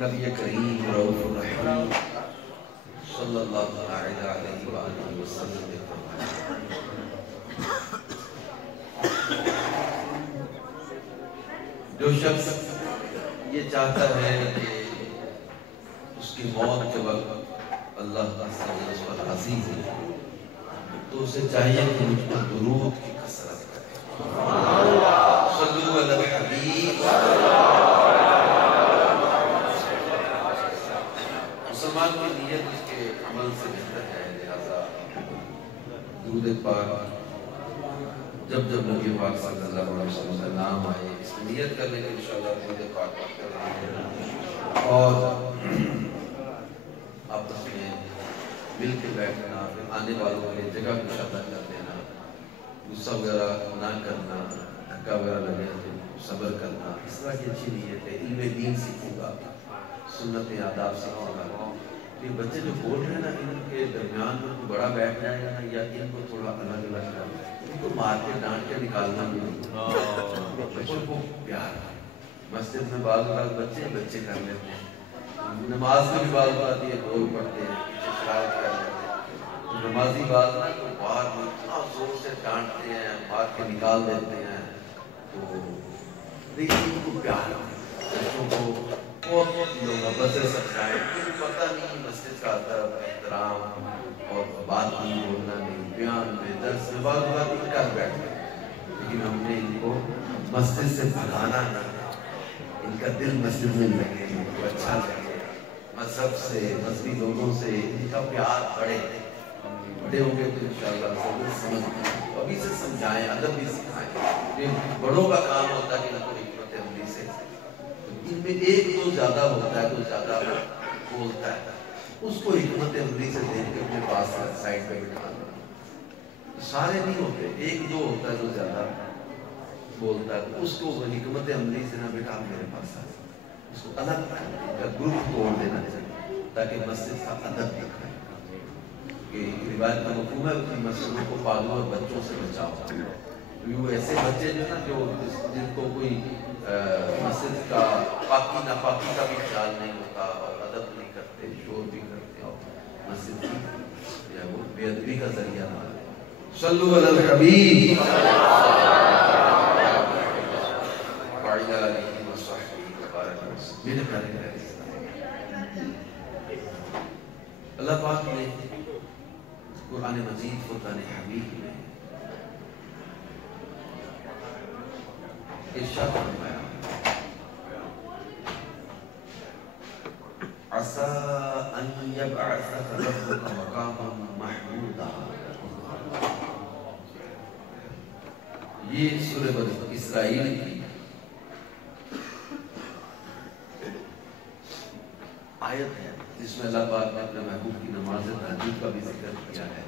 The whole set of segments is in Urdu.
نبی کریم رؤوف الرحیم صلی اللہ علیہ وآلہ وسلم نے جو شخص یہ چاہتا ہے کہ اس کی موت کے وقت اللہ تعالیٰ اس پر راضی ہو تو اسے چاہیے کہ مجھ پر درود کی کثرت کرے۔ صلو علی الحبیب۔ مسلمان کی نیت اس کے عمل سے بہتر ہے، لہذا درود پاک جب جب نبی پاک صلی اللہ علیہ وسلم کا نام آئے اس میں نیت کرنے کے انشاءاللہ درود پاک کرنا ہے اور آپس میں مل کے بیٹھنا، پھر آنے والوں کے لیے جگہ مشاہدہ کر دینا، غصہ وغیرہ نہ کرنا، دھکا وغیرہ لگے صبر کرنا، اس طرح کی اچھی نیت ہے۔ علم دین سیکھوں گا، سنت آداب سیکھوں گا۔ یہ بچے جو بول رہے ہیں نا، ان کے درمیان میں کوئی بڑا بیٹھ جائے گا نا، یا ان کو تھوڑا الگ الگ کرنا، ان کو مار کے ڈانٹ کے نکالنا بھی نہیں۔ بچوں کو پیار، مسجد میں بعض بچے کر لیتے ہیں، نماز میں بھی بعض بات یہ دور پڑھتے ہیں، پیچھے شرارت کر لیتے ہیں، نمازی بعض نا تو باہر میں اتنا زور سے ڈانٹتے ہیں، مار کے نکال دیتے ہیں۔ تو دیکھیے ان کو پیار، بچوں کو بہت لوگ محبت سے سمجھائیں، کیونکہ پتہ نہیں مسجد کا ادب، احترام اور بات نہیں بولنا نہیں، بیان میں درس میں بعض بات کر بیٹھتے ہیں، لیکن ہم نے ان کو مسجد سے بھگانا نہ، ان کا دل مسجد میں لگے، ان کو اچھا لگے، مذہب سے، مذہبی لوگوں سے ان کا پیار بڑھے ہوں گے تو انشاءاللہ ضرور سمجھ گئے۔ ابھی سے سمجھائیں، ادب بھی سکھائیں۔ یہ بڑوں کا کام ہوتا ہے کہ نہ کوئی حکمت عملی سے، ان میں ایک دو زیادہ ہوتا ہے تو زیادہ بولتا ہے، اس کو حکمت عملی سے دیکھ کے اپنے پاس سائڈ پہ بٹھانا۔ سارے نہیں ہوتے، ایک دو ہوتا ہے جو زیادہ بولتا ہے، اس کو حکمت عملی سے نہ بٹھا میرے پاس آ، اس کو الگ گروپ توڑ دینا چاہیے تاکہ مسجد کا ادب دکھائے کہ روایت کا مفہوم ہے کہ مسجدوں کو پالو اور بچوں سے بچاؤ۔ وہ ایسے بچے جو نا جو جن کو کوئی مسجد کا پاکی ناپاکی کا بھی خیال نہیں ہوتا اور ادب نہیں کرتے، شور بھی کرتے اور مسجد کی وہ بے ادبی کا ذریعہ نہ ہے۔ صلو علی الحبیب۔ اللہ پاک نے قرآن مجید فرقان حمید میں ارشاد فرمایا، عسى أن يبعثك ربك مقاما محمودا۔ یہ سورہ بنی اسرائیل کی آیت ہے جس میں اللہ پاک نے اپنے محبوب کی نماز تہجد کا بھی ذکر کیا ہے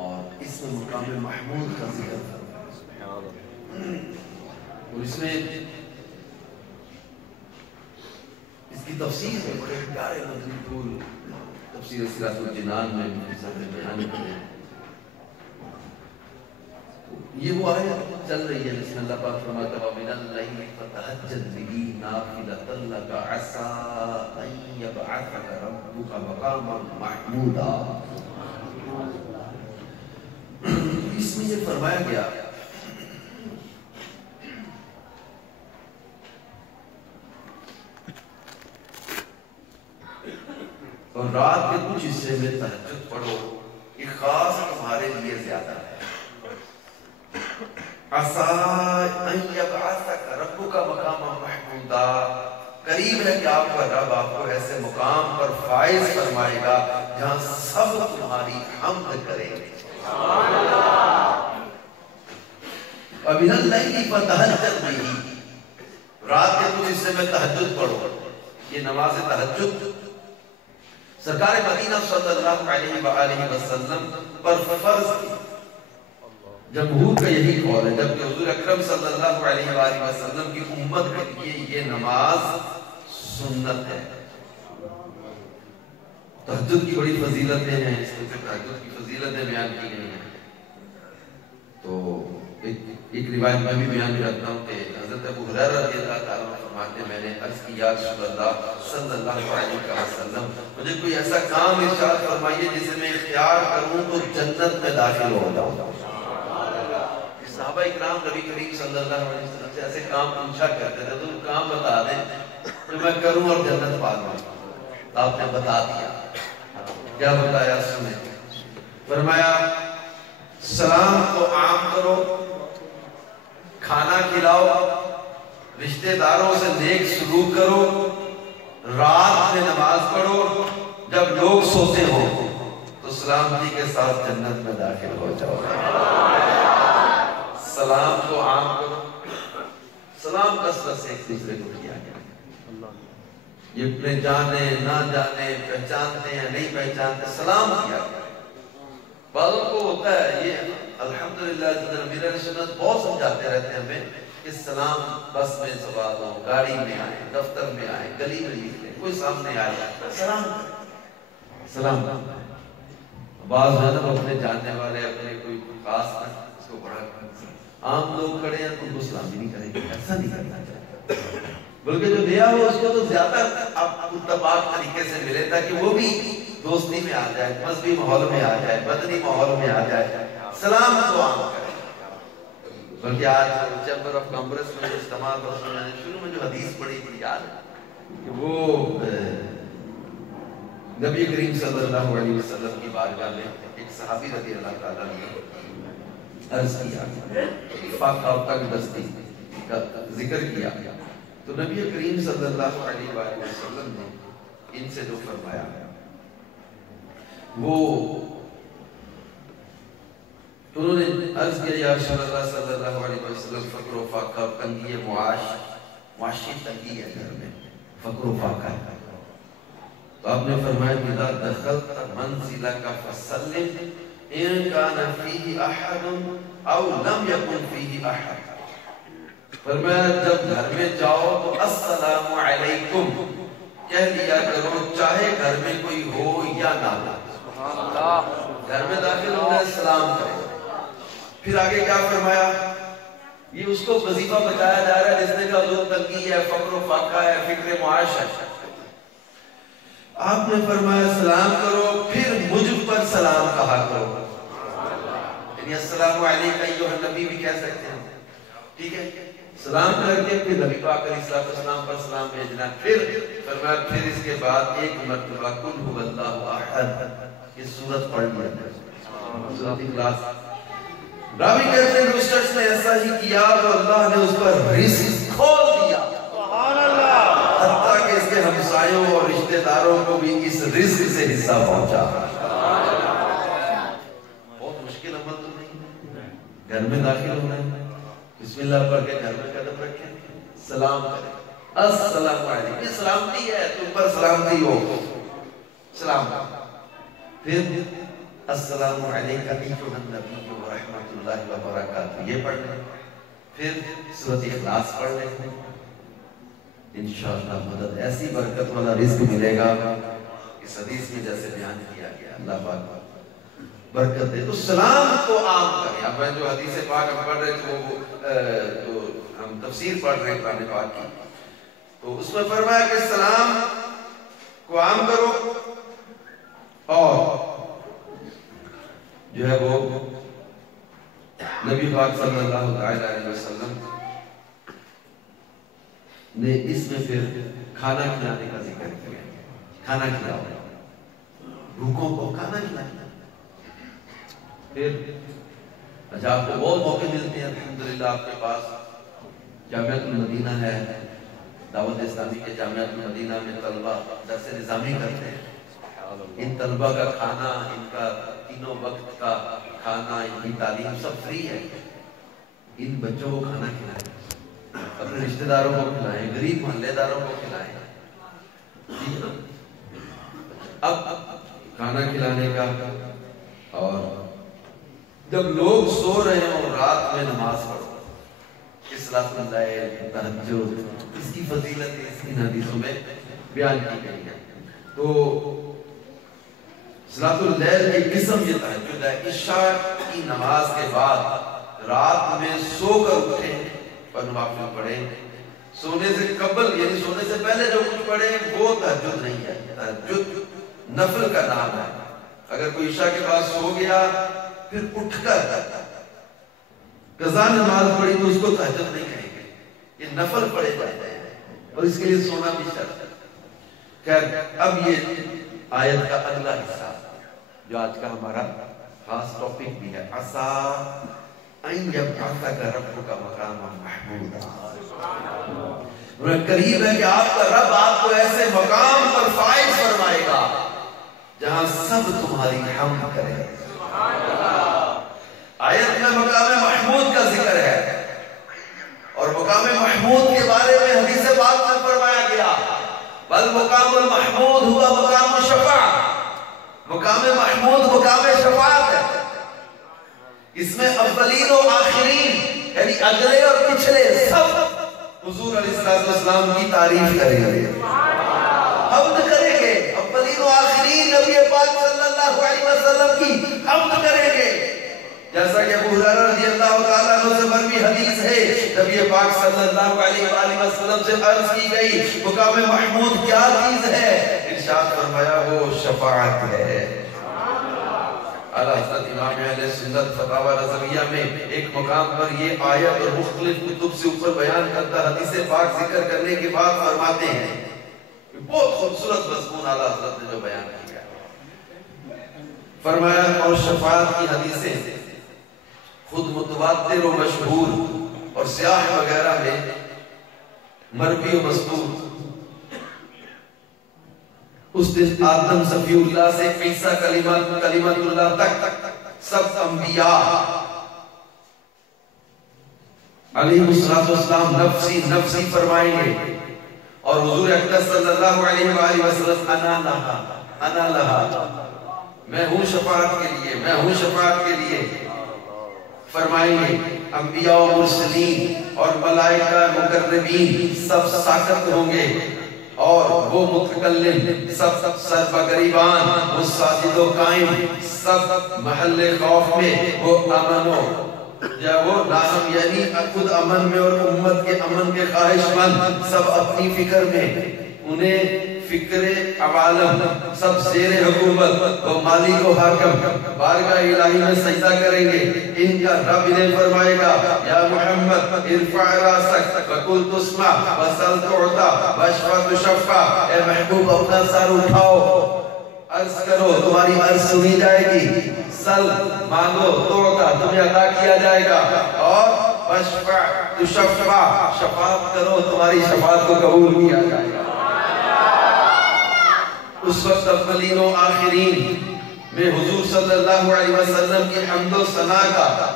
اور اس میں مقام محمود کا ذکر ہے، اور اس میں اس کی تفسیر ہے بڑے پیارے مضمون طول تفسیر صراط الجنان میں بیان کرے۔ یہ وہ آیت چل رہی ہے جس میں اللہ پاک فرماتا ہے وَمِنَ اللَّيْلِ فَتَهَجَّدْ بِهِ نَافِلَةً لَكَ عَسَىٰ أَن يَبْعَثَكَ رَبُّكَ مَقَامًا مَحْمُودًا۔ اس میں یہ فرمایا گیا اور رات کے کچھ حصے میں تہجد پڑھو، یہ خاص تمہارے لیے زیادہ ہے۔ عَسَىٰ أَن يَبْعَثَكَ رَبُّكَ مَقَامًا مَحْمُودًا، قریب ہے کہ آپ کا رب آپ کو ایسے مقام پر فائز فرمائے گا جہاں سب تمہاری حمد کریں گے۔ وَمِنَ اللَّيْلِ فَتَهَجَّدْ بِهِ، رات کے کچھ حصے میں تہجد پڑھو۔ یہ نماز تہجد سرکار مدینہ صلی اللہ علیہ وآلہ وسلم پر فرض کی. جمہور کا یہی قول ہے، جبکہ حضور اکرم صلی اللہ علیہ وآلہ وسلم کی امت کے لیے یہ نماز سنت ہے. تہجد کی بڑی فضیلتیں ہیں، اس میں تہجد کی فضیلتیں بیان کی گئی ہیں. تو ایک روایت میں بھی بیان کرتا ہوں کہ حضرت ابو ہریرہ رضی اللہ تعالیٰ عنہ فرماتے ہیں، میں نے عرض کی یا رسول اللہ صلی اللہ علیہ وسلم مجھے کوئی ایسا کام ارشاد فرمائیے جسے میں اختیار کروں تو جنت میں داخل ہو جاؤں. صحابہ اکرام نبی کریم صلی اللہ علیہ وسلم سے ایسے کام پوچھا کرتے تھے، تو کام بتا دیں جو میں کروں اور جنت پا لوں. آپ نے بتا دیا. کیا بتایا؟ سنیں. فرمایا سلام کو عام کرو، کھانا کھلاؤ، رشتہ داروں سے نیک سلوک کرو، رات میں نماز پڑھو، جب لوگ سوتے ہوں تو سلامتی کے ساتھ جنت میں داخل ہو جاؤ. سلام کو عام کرو. سلام کثرت سے ایک دوسرے کو کیا گیا. یہ اپنے جانے نہ جانے، پہچانتے ہیں نہیں پہچانتے، سلام کیا گیا. بعضوں کو ہوتا ہے یہ الحمدللہ امیر علیہ سنت بہت سمجھاتے رہتے ہیں ہمیں کہ سلام بس میں سوار ہو، گاڑی میں آئے، دفتر میں آئے، گلی میں لکھ لیں، کوئی سامنے آئے سلام سلام. بعض جو ہے نا اپنے جاننے والے اپنے کوئی خاص اس کو بڑا عام لوگ کھڑے ہیں تو ان کو سلام بھی نہیں کریں گے. ایسا نہیں کرنا چاہتا، بلکہ جو دیا ہو اس کو تو زیادہ آپ اتفاق طریقے سے ملے تاکہ وہ بھی دوستی میں آ جائے، مذہبی ماحول میں آ جائے، مدنی ماحول میں آ جائے. سلام کو عام کریں. بلکہ آج چیمبر آف کانگریس میں جو اجتماع شروع میں جو حدیث پڑھی تھی یاد کہ وہ نبی کریم صلی اللہ علیہ وسلم کی بارگاہ میں ایک صحابی رضی اللہ تعالیٰ نے عرض کیا، فاقہ و تنگ دستی کا ذکر کیا، تو نبی کریم صلی اللہ علیہ وسلم نے ان سے جو فرمایا وہ انہوں نے عرض کیا یا رسول اللہ صلی اللہ علیہ وسلم فقر و فاقہ تنگی معاشی تنگی ہے گھر میں، فقر و فاقہ. تو آپ نے فرمایا اذا دخلت منزلک فسلم ان کان فیہ احد او لم یکن فیہ احد. فرمایا جب گھر میں جاؤ تو السلام علیکم کہہ لیا کرو، چاہے گھر میں کوئی ہو یا نہ ہو. گھر میں داخل ہونا ہے سلام کرے. پھر آگے کیا فرمایا؟ یہ اس کو وظیفہ بتایا جا رہا ہے جس نے کہا حضور تنگی ہے، فقر و فاقہ ہے، فکر معاش ہے. آپ نے فرمایا سلام کرو، پھر مجھ پر سلام کہا کرو. یعنی السلام علیکم ایھا النبی بھی کہہ سکتے ہیں. ٹھیک ہے، سلام کر کے پھر نبی پاک علیہ السلام پر سلام بھیجنا. پھر فرمایا پھر اس کے بعد ایک مرتبہ قل ھو اللہ احد یہ سورت پڑھ لیا. سورت اخلاص. راوی کہتے ہیں اس شخص نے ایسا ہی کیا تو اللہ نے اس پر رزق کھول دیا. سبحان اللہ. حتیٰ کہ اس کے ہمسایوں اور رشتہ داروں کو بھی اس رزق سے حصہ پہنچا. بہت مشکل عمل تو نہیں. گھر میں داخل ہونا ہے، بسم اللہ پڑھ کے گھر میں قدم رکھیں، سلام کریں، السلام علیکم. یہ سلامتی ہے، تم پر سلامتی ہو، سلام. پھر السلام علیکم ایھا النبی ورحمۃ اللہ وبرکاتہ یہ پڑھ لیں. پھر سورۃ اخلاص پڑھ لیں. انشاءاللہ مدد ایسی برکت والا رزق ملے گا اس حدیث میں جیسے بیان کیا گیا. اللہ پاک برکت دے. تو سلام کو عام کریں. اب میں جو حدیث پاک ہم پڑھ رہے تھے وہ جو ہم تفسیر پڑھ رہے ہیں قرآن پاک کی، تو اس میں فرمایا کہ سلام کو عام کرو اور جو ہے وہ نبی پاک صلی اللہ علیہ وسلم نے اس میں پھر کھانا کھلانے کا ذکر کیا. کھانا کھلاؤ، بھوکوں کو کھانا کھلانا. پھر اچھا آپ کو بہت موقع ملتے ہیں الحمدللہ. آپ کے پاس جامعۃ المدینہ ہے، دعوت اسلامی کے جامعۃ المدینہ میں طلبہ درس نظامی کرتے ہیں. ان طلبہ کا کھانا، ان کا تینوں وقت کا کھانا، ان کی تعلیم سب فری ہے. ان بچوں کو کھانا کھلائیں، اپنے رشتہ داروں کو کھلائیں، غریب محلے داروں کو کھلائیں. اب کھانا کھلانے کا، اور جب لوگ سو رہے ہوں رات میں نماز پڑھو، صلاۃ اللیل، تہجد، اس کی فضیلت اس کی حدیثوں میں بیان کی گئی ہے۔ تو صلاۃ اللیل کی قسم یہ تہجد ہے، عشاء کی نماز کے بعد رات میں سو کر اٹھیں اور نوافل پڑھیں۔ سونے سے قبل یعنی سونے سے پہلے جو کچھ پڑھیں وہ تہجد نہیں ہے، تہجد نفل کا نام ہے۔ اگر کوئی عشاء کے بعد سو گیا پھر اٹھ کر قضا نماز پڑھی تو اس کو تہجد نہیں کہیں گے، یہ نفل پڑھے جاتے ہیں، اور اس کے لیے سونا بھی شرط ہے۔ خیر، اب یہ آیت کا اگلا حصہ جو آج کا ہمارا خاص ٹاپک بھی ہے، عَسَىٰ أَن يَبْعَثَكَ رَبُّكَ مَقَامًا مَحْمُودًا۔ قریب ہے کہ آپ کا رب آپ کو ایسے مقام پر فائز فرمائے گا جہاں سب تمہاری حمد کرے۔ آیت میں مقام محمود کا ذکر ہے، اور مقام محمود کے بارے میں حدیث پاک میں فرمایا گیا بل مقام المحمود ہوا مقام الشفاعت، مقام محمود مقام شفاعت ہے۔ اس میں اولین و آخرین یعنی اگلے اور پچھلے سب حضور علیہ السلام کی تعریف کریں گے، حمد کریں گے، اولین و آخرین نبی پاک صلی اللہ علیہ وسلم کی حمد کریں گے۔ جیسا کہ ابو ہریرہ رضی اللہ تعالیٰ عنہ سے مروی حدیث ہے، نبی پاک صلی اللہ علیہ وآلہ وسلم سے عرض کی گئی مقام محمود کیا چیز ہے؟ ارشاد فرمایا وہ شفاعت ہے۔ اعلیٰ حضرت امام اہل سنت فتاوی رضویہ میں ایک مقام پر یہ آیت اور مختلف کتب سے اوپر بیان کرتا حدیث پاک ذکر کرنے کے بعد فرماتے ہیں، بہت خوبصورت مضمون اعلیٰ حضرت نے جو بیان کیا، فرمایا اور شفاعت کی حدیثیں خود متواتر و مشہور اور سیاح وغیرہ میں مروی و مستور، اس دن آدم صفی اللہ سے عیسیٰ کلمت اللہ تک سب انبیاء علیہ السلام نفسی نفسی فرمائیں گے، اور حضور اقدس صلی اللہ علیہ وآلہ وسلم انا لہا، میں ہوں شفاعت کے لیے، میں ہوں شفاعت کے لیے فرمائیں گے۔ انبیاء و مرسلین اور ملائکہ مقربین سب ساکت ہوں گے، اور وہ متکلم سب سربگریبان، وہ ساجد و قائم سب محل خوف میں، وہ امن یا وہ ناہم یعنی خود امن میں اور امت کے امن کے خواہش مند سب اپنی فکر میں، انہیں فکر عوالم سب زیر حکومت و مالک و حاکم بارگاہ الہی میں سجدہ کریں گے۔ ان کا رب انہیں فرمائے گا یا محمد ارفع راسک وقل تسمع وسل تعطا واشفع تشفع، اے محبوب اپنا سر اٹھاؤ، عرض کرو تمہاری عرض سنی جائے گی، سل مانگو تعطا تمہیں عطا کیا جائے گا، اور واشفع تشفع شفاعت کرو تمہاری شفاعت کو قبول کیا جائے گا۔ اس وقت اولین و آخرین میں حضور صلی اللہ علیہ وسلم کی حمد و ثنا کا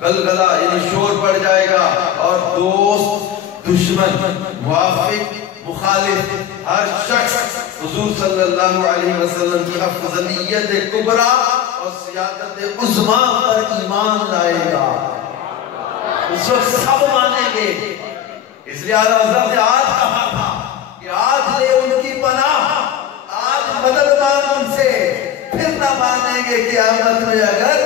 غلغلہ یعنی شور پڑ جائے گا، اور دوست دشمن موافق مخالف ہر شخص حضور صلی اللہ علیہ وسلم کی افضلیت کبریٰ اور سیادت عظمیٰ پر ایمان لائے گا۔ اس وقت سب مانیں گے، اس لیے اعلیٰ حضرت نے آج کہا تھا کہ آج لے ان کی پناہ، مدد مانگ ان سے، پھر نہ مانیں گے قیامت میں اگر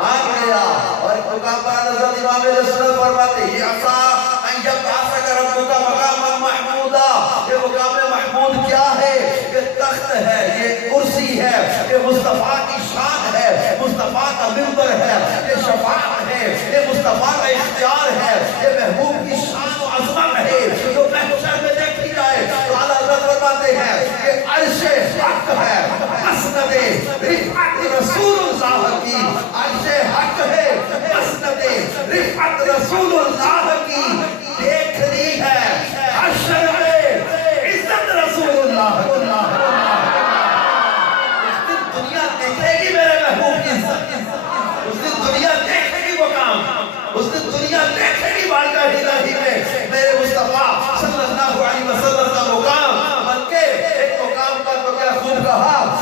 مان گیا۔ اور مقام پر حضرت امام علیہ السلام فرماتے ہیں عَسَىٰ أَن يَبْعَثَكَ رَبُّكَ مَقَامًا مَحْمُودًا، یہ مقام محمود کیا ہے؟ یہ تخت ہے، یہ کرسی ہے، یہ مصطفیٰ کی شان ہے، مصطفیٰ کا منبر ہے، یہ شفاعت ہے، یہ مصطفیٰ کا اختیار ہے، یہ محبوب کی شان و عظمت ہے جو محشر میں دیکھی جائے۔ تو اعلیٰ حضرت فرماتے ہیں کہ عرش حق ہے، مسند رفعت رسول اللہ کی، عرش حق ہے، مسند رفعت رسول اللہ کی، دیکھنی ہے حشر میں عزت رسول اللہ۔ اس دن دنیا دیکھے گی میرے محبوب کی عزت، اس دن دنیا دیکھے گی مقام، اس دن دنیا دیکھے گی بارگاہ الہی میں میرے مصطفیٰ صلی اللہ علیہ وسلم کا مقام، بلکہ ایک مقام پر تو کیا خوب کہا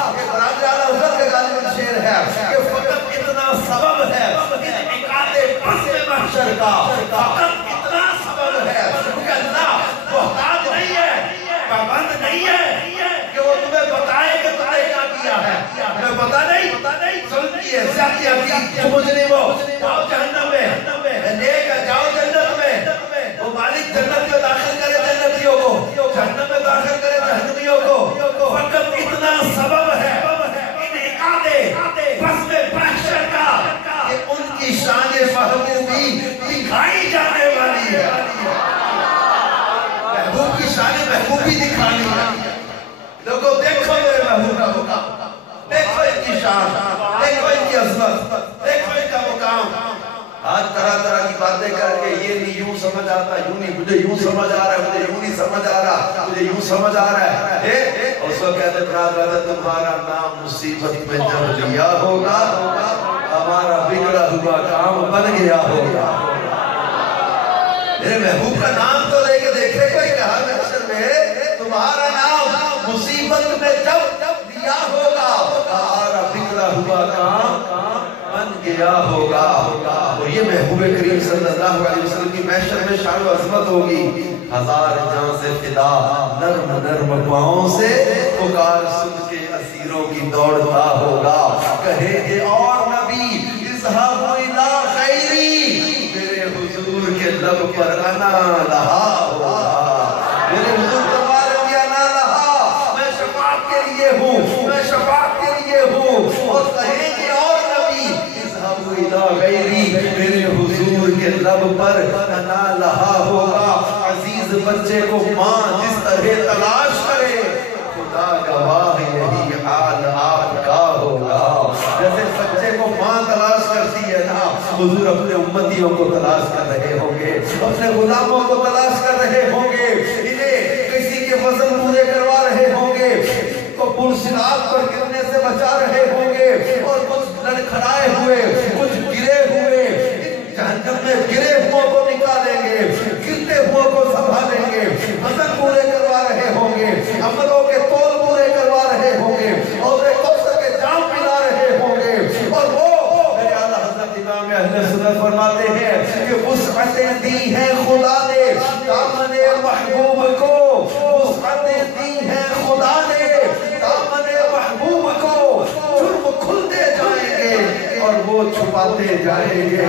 یہ زیادتیاں کی مجرموں جاؤ جہنم میں، نیک جاؤ جنت میں، وہ مالک جنت میں داخل کرے جنتیوں کو، جہنم میں داخل کرے جہنمیوں کو، فقط اتنا سبب ہے انعقاد بزم محشر کا کہ ان کی شان محبوبی دکھائی جانے والی ہے، محبوب کی شان محبوبی دکھانی ہے۔ لوگوں دیکھو میرے محبوب کا مقام، دیکھو ان کی شان، دیکھو ان کی عظمت، دیکھو ان کا مقام۔ آج طرح طرح کی باتیں کر کے یہ نہیں یوں سمجھ آتا، یوں نہیں، مجھے یوں سمجھ آ رہا ہے، مجھے یوں نہیں سمجھ آ رہا، مجھے یوں سمجھ آ رہا ہے۔ اس کو کہتے برادر تمہارا نام مصیبت میں جب لیا ہوگا، ہمارا بگڑا ہوا کام بن گیا ہوگا۔ میرے محبوب کا نام تو لے کے دیکھے کوئی کہا محشر میں تمہارا نام مصیبت میں جب لیا ہوگا، ہمارا بگڑا ہوا کام بن گیا ہوگا۔ اور یہ محبوب کریم صلی اللہ علیہ وسلم کی محشر میں شان و عظمت ہوگی۔ ہزار جان سے فدا نرم نرم پاؤں سے پکار سن کے اسیروں کی دوڑتا ہوگا۔ کہیں گے اور نبی اذهبوا الی خیری، میرے حضور کے لب پر انا لہا ہوگا، میرے حضور تمہارے لیے انا لہا، میں شفاعت کے لیے ہوں، میں شفاعت کے لیے ہوں۔ اور کہیں گے اور نبی اذهبوا الی غیری، میرے حضور کے لب پر انا لہا ہوگا۔ عزیز بچے کو ماں جس طرح تلاش کرے، خدا گواہ یہی حال آپ کا ہوگا۔ جیسے بچے کو ماں تلاش کرتی ہے نا، حضور اپنے امتیوں کو تلاش کر رہے ہوں گے، اپنے غلاموں کو تلاش کر رہے ہوں گے، انہیں کسی کے وزن پورے کروا رہے ہوں گے، کو پل صراط پر گرنے سے بچا رہے ہوں گے، اور کچھ لڑکھڑائے ہوئے، کچھ گرے ہوئے، جہنم میں گرے ہوں کو نکالیں گے، گرتے ہوں کو سنبھالیں گے، وزن پورے کروا رہے ہوں گے، عملوں کے تول پورے کروا رہے ہوں گے، اور ایک کوثر کے جام پلا رہے ہوں گے۔ اور وہ میرے اعلیٰ حضرت امام اہل سنت فرماتے ہیں کہ وسعتیں دی ہیں خدا نے دامن محبوب کو، وسعتیں دی ہیں خدا نے دامن محبوب کو، جرم کھلتے جائیں گے اور وہ چھپاتے جائیں گے،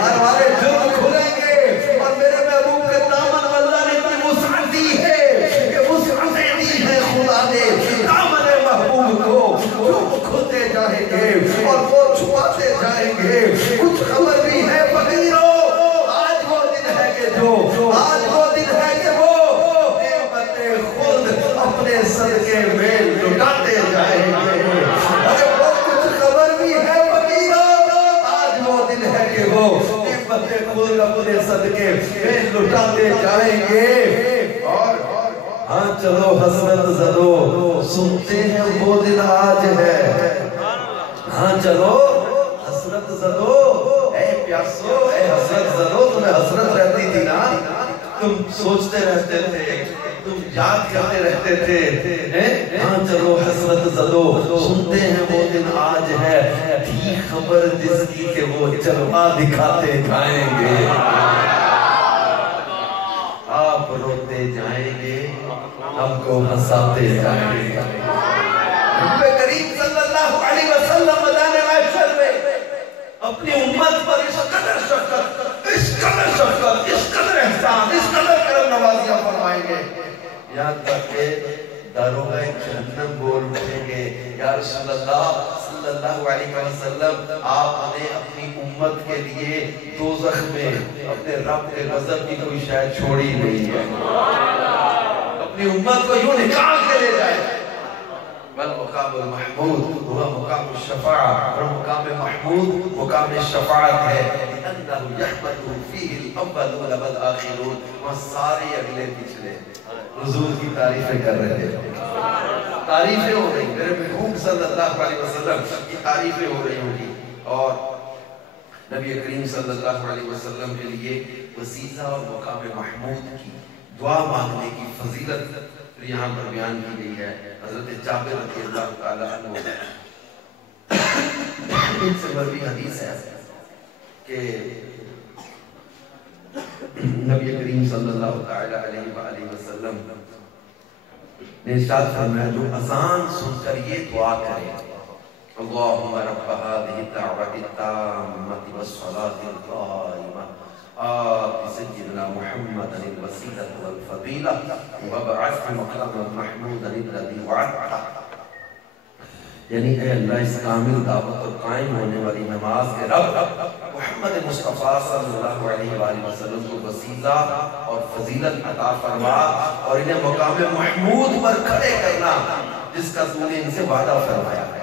ہر والے جرم کھلیں گے، اور میرے محبوب کے دامن اللہ نے اتنی وسعت دی ہے کہ وسعتیں دی ہیں خدا نے دامن محبوب کو، جرم کھلتے جائیں گے اور وہ چھپاتے جائیں گے۔ کچھ خبر بھی ہے فقیروں، آج وہ دن ہے کہ آج وہ دن ہے کہ وہ نعمت خود اپنے صدقے میں لٹاتے جائیں گے۔ ارے وہ کچھ خبر بھی ہے فقیروں، آج وہ دن ہے کہ وہ نعمت خود اپنے صدقے میں لٹاتے جائیں گے۔ اور ہاں چلو حسرت زدو، سنتے ہیں وہ دن آج ہے، ہاں چلو حسرت زدو، اے پیاسو، اے حسرت زدو، تمہیں حسرت رہتی تھی نا، تم سوچتے رہتے تھے، تم یاد کرتے رہتے تھے، ہاں چلو حسرت زدو، سنتے ہیں وہ دن آج ہے، تھی خبر جس کی کہ وہ جلوہ دکھاتے جائیں گے، آپ روتے جائیں گے، ہم کو ہنساتے جائیں گے۔ نبی کریم صلی اللہ علیہ وسلم میدان محشر میں اپنی امت پر اس قدر شفقت، اس قدر شفقت، اس قدر احسان، اس قدر کرم نوازیاں فرمائیں گے، یہاں تک کہ داروغہ جہنم بول اٹھیں گے، یا رسول اللہ صلی اللہ علیہ وسلم، آپ نے اپنی امت کے لیے دوزخ میں اپنے رب کے غضب کی کوئی شاید چھوڑی نہیں ہے، اپنی امت کو یوں نکال کے لے جائے۔ بل مقام المحمود وہ مقام الشفاعت، اور مقام محمود مقام الشفاعت ہے، لأنه يحمد فيه الأولون والآخرون، وہ سارے اگلے پچھلے حضور کی تعریفیں کر رہے ہیں، تعریفیں ہو رہی، میرے محبوب صلی اللہ علیہ وسلم کی تعریفیں ہو رہی ہوں گی، اور نبی کریم صلی اللہ علیہ وسلم کے لیے وسیلہ اور مقام محمود کی دعا مانگنے کی فضیلت یہاں پر بیان کی گئی ہے۔ حضرت جابر رضی اللہ تعالیٰ عنہ ان سے مروی حدیث ہے کہ نبی کریم صلی اللہ تعالیٰ علیہ وآلہ وسلم نے ارشاد فرمایا جو اذان سن کر یہ دعا کرے اللهم رب هذه الدعوة التامة والصلاة القائمة آت سيدنا محمدا الوسيلة والفضيلة وابعثه مقاما محمودا الذي وعدته. یعنی اے اللہ اس کامل دعوت اور قائم ہونے والی نماز کے رب محمد مصطفیٰ صلی اللہ علیہ وآلہ وسلم کو وسیلہ اور فضیلت عطا فرما اور انہیں مقام محمود پر کھڑے کرنا جس کا تو نے ان سے وعدہ فرمایا ہے.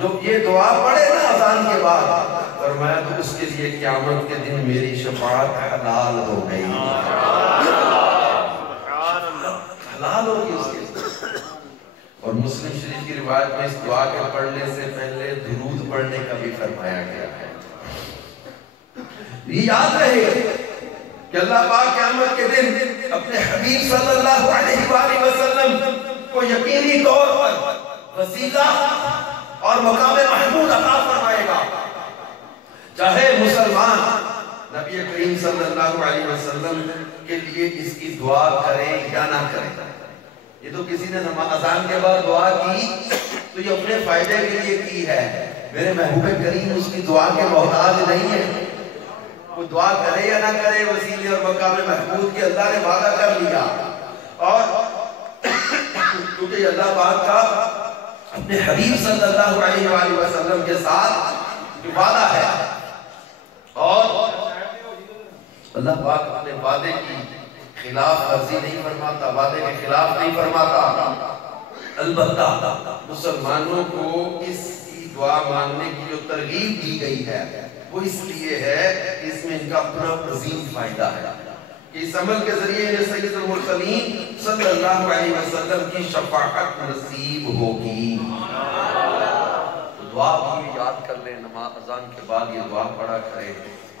جو یہ دعا پڑھے نا اذان کے بعد فرمایا تو اس کے لیے قیامت کے دن میری شفاعت حلال ہو گئی. حلال ہوگی اس کے. اور مسلم شریف کی روایت میں اس دعا کے پڑھنے سے پہلے درود پڑھنے کا بھی فرمایا گیا ہے. یہ یاد رہے کہ اللہ پاک قیامت کے دن اپنے حبیب صلی اللہ علیہ وآلہ وسلم کو یقینی طور پر وسیلہ اور مقام محمود عطا فرمائے گا. چاہے مسلمان نبی کریم صلی اللہ علیہ وسلم کے لیے اس کی دعا کرے یا نہ کرے. یہ تو کسی نے اذان کے بعد دعا کی تو یہ اپنے فائدے کے لیے کی ہے. میرے محبوب کریم اس کی دعا کے محتاج نہیں ہے. وہ دعا کرے یا نہ کرے وسیلے اور مقام محمود کے اللہ نے وعدہ کر لیا. اور کیونکہ اللہ پاک کا اپنے حبیب صلی اللہ علیہ وآلہ وسلم کے ساتھ وعدہ ہے اور اللہ پاک اپنے وعدے کی خلاف ورزی نہیں فرماتا، وعدے کے خلاف نہیں فرماتا. البتہ مسلمانوں کو اس کی دعا ماننے کی جو ترغیب دی گئی ہے وہ اس لیے ہے کہ اس میں ان کا اپنا عظیم فائدہ ہے کہ اس عمل کے ذریعے سید المرسلین صلی اللہ علیہ وسلم کی شفاعت نصیب ہوگی. دعا بھی یاد کر لیں، نماز اذان کے بعد یہ دعا پڑھا کرے،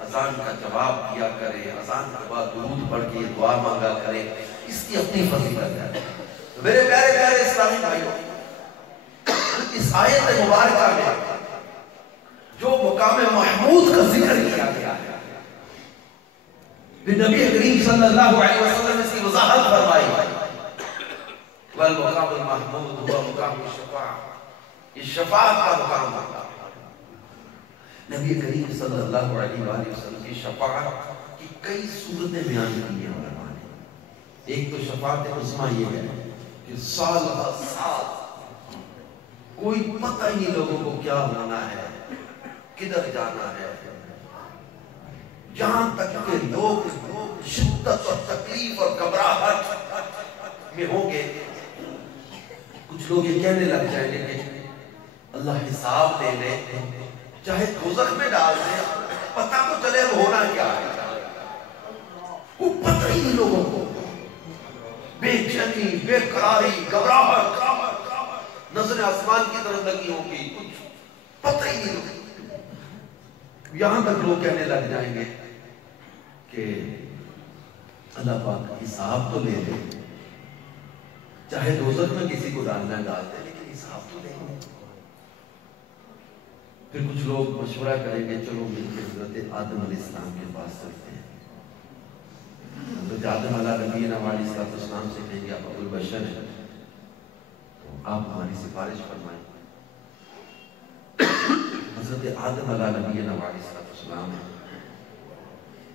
اذان کا جواب دیا کرے، اذان کے بعد درود پڑھ کے یہ دعا مانگا کرے. اس کی اپنی فضیلت ہے. میرے پیارے پیارے اسلامی بھائیوں، اس آیت مبارکہ میں جو مقام محمود کا ذکر کیا گیا ہے نبی کریم صلی اللہ علیہ وسلم اس کی وضاحت فرمائی. والمقام المحمود ہوا مقام الشفاعت، یہ شفاعت کا مقام ہے. نبی کریم صلی اللہ علیہ وآلہ وسلم کی شفاعت کی کئی صورتیں بیان کی ہیں علماء نے. ایک تو شفاعت عظمیٰ یہ ہے کہ سال ہر سال کوئی پتہ ہی نہیں لوگوں کو کیا ہونا ہے، کدھر جانا ہے. جہاں تک کہ لوگ شدت اور تکلیف اور گھبراہٹ میں ہوں گے، کچھ لوگ یہ کہنے لگ جائیں گے کہ اللہ حساب لے لے، چاہے دوزخ میں ڈال دے، پتہ تو چلے ہونا کیا ہے. وہ پتہ ہی نہیں لوگوں کو، بے چینی، بے قراری، گھبراہٹ، نظر آسمان کی طرف لگی ہوگی، کچھ پتہ ہی نہیں لوگوں. یہاں تک لوگ کہنے لگ جائیں گے کہ اللہ پاک حساب تو لے لے، چاہے دوزخ میں کسی کو ڈالنا ڈال دے لیکن حساب تو لے لے. پھر کچھ لوگ مشورہ کریں گے چلو مل کے حضرت آدم علیہ السلام کے پاس چلتے ہیں. حضرت آدم علیہ السلام سے کہیں گے آپ ابو البشر ہیں تو آپ ہماری سفارش فرمائیں. حضرت آدم علیہ السلام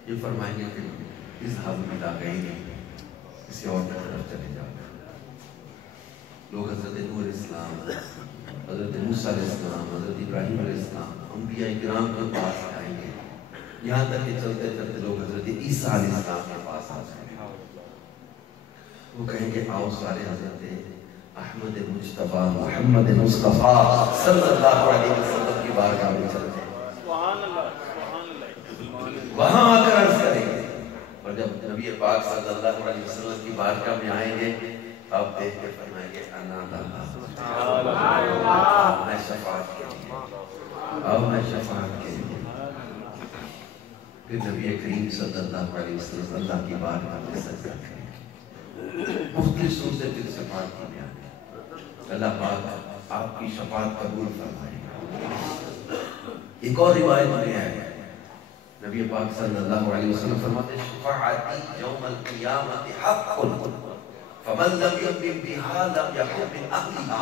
یہ فرمائیں گے کہ اذهب الى غیری، کسی اور کی طرف چلے جاؤ. لوگ حضرت نوح علیہ السلام، حضرت موسیٰ علیہ السلام، حضرت ابراہیم علیہ السلام، انبیاء کرام کے پاس آئیں گے. یہاں تک کہ چلتے چلتے لوگ حضرت عیسیٰ علیہ السلام کے پاس آ جائیں گے. وہ کہیں گے آؤ سارے حضرت احمد مجتبیٰ محمد مصطفیٰ صلی اللہ علیہ وسلم کی بارگاہ میں چلتے ہیں. وہاں آ کر عرض کریں گے. اور جب نبی پاک صلی اللہ علیہ وسلم کی بارگاہ میں آئیں گے آپ دیکھ کے فرمائیں گے انا لہا، میں شفاعت کے لیے، اب میں شفاعت کے لیے. پھر نبی کریم صلی اللہ علیہ وسلم اللہ کی بارگاہ میں سجدہ کریں گے. مختلف صورتیں پھر شفاعت کی بیان ہے. اللہ پاک آپ کی شفاعت قبول فرمائے گا. ایک اور روایت میں ہے نبی پاک صلی اللہ علیہ وسلم فرماتے ہیں شفاعتی یوم القیامت حق فمن لم یؤمن بها لم یکن من اہلها.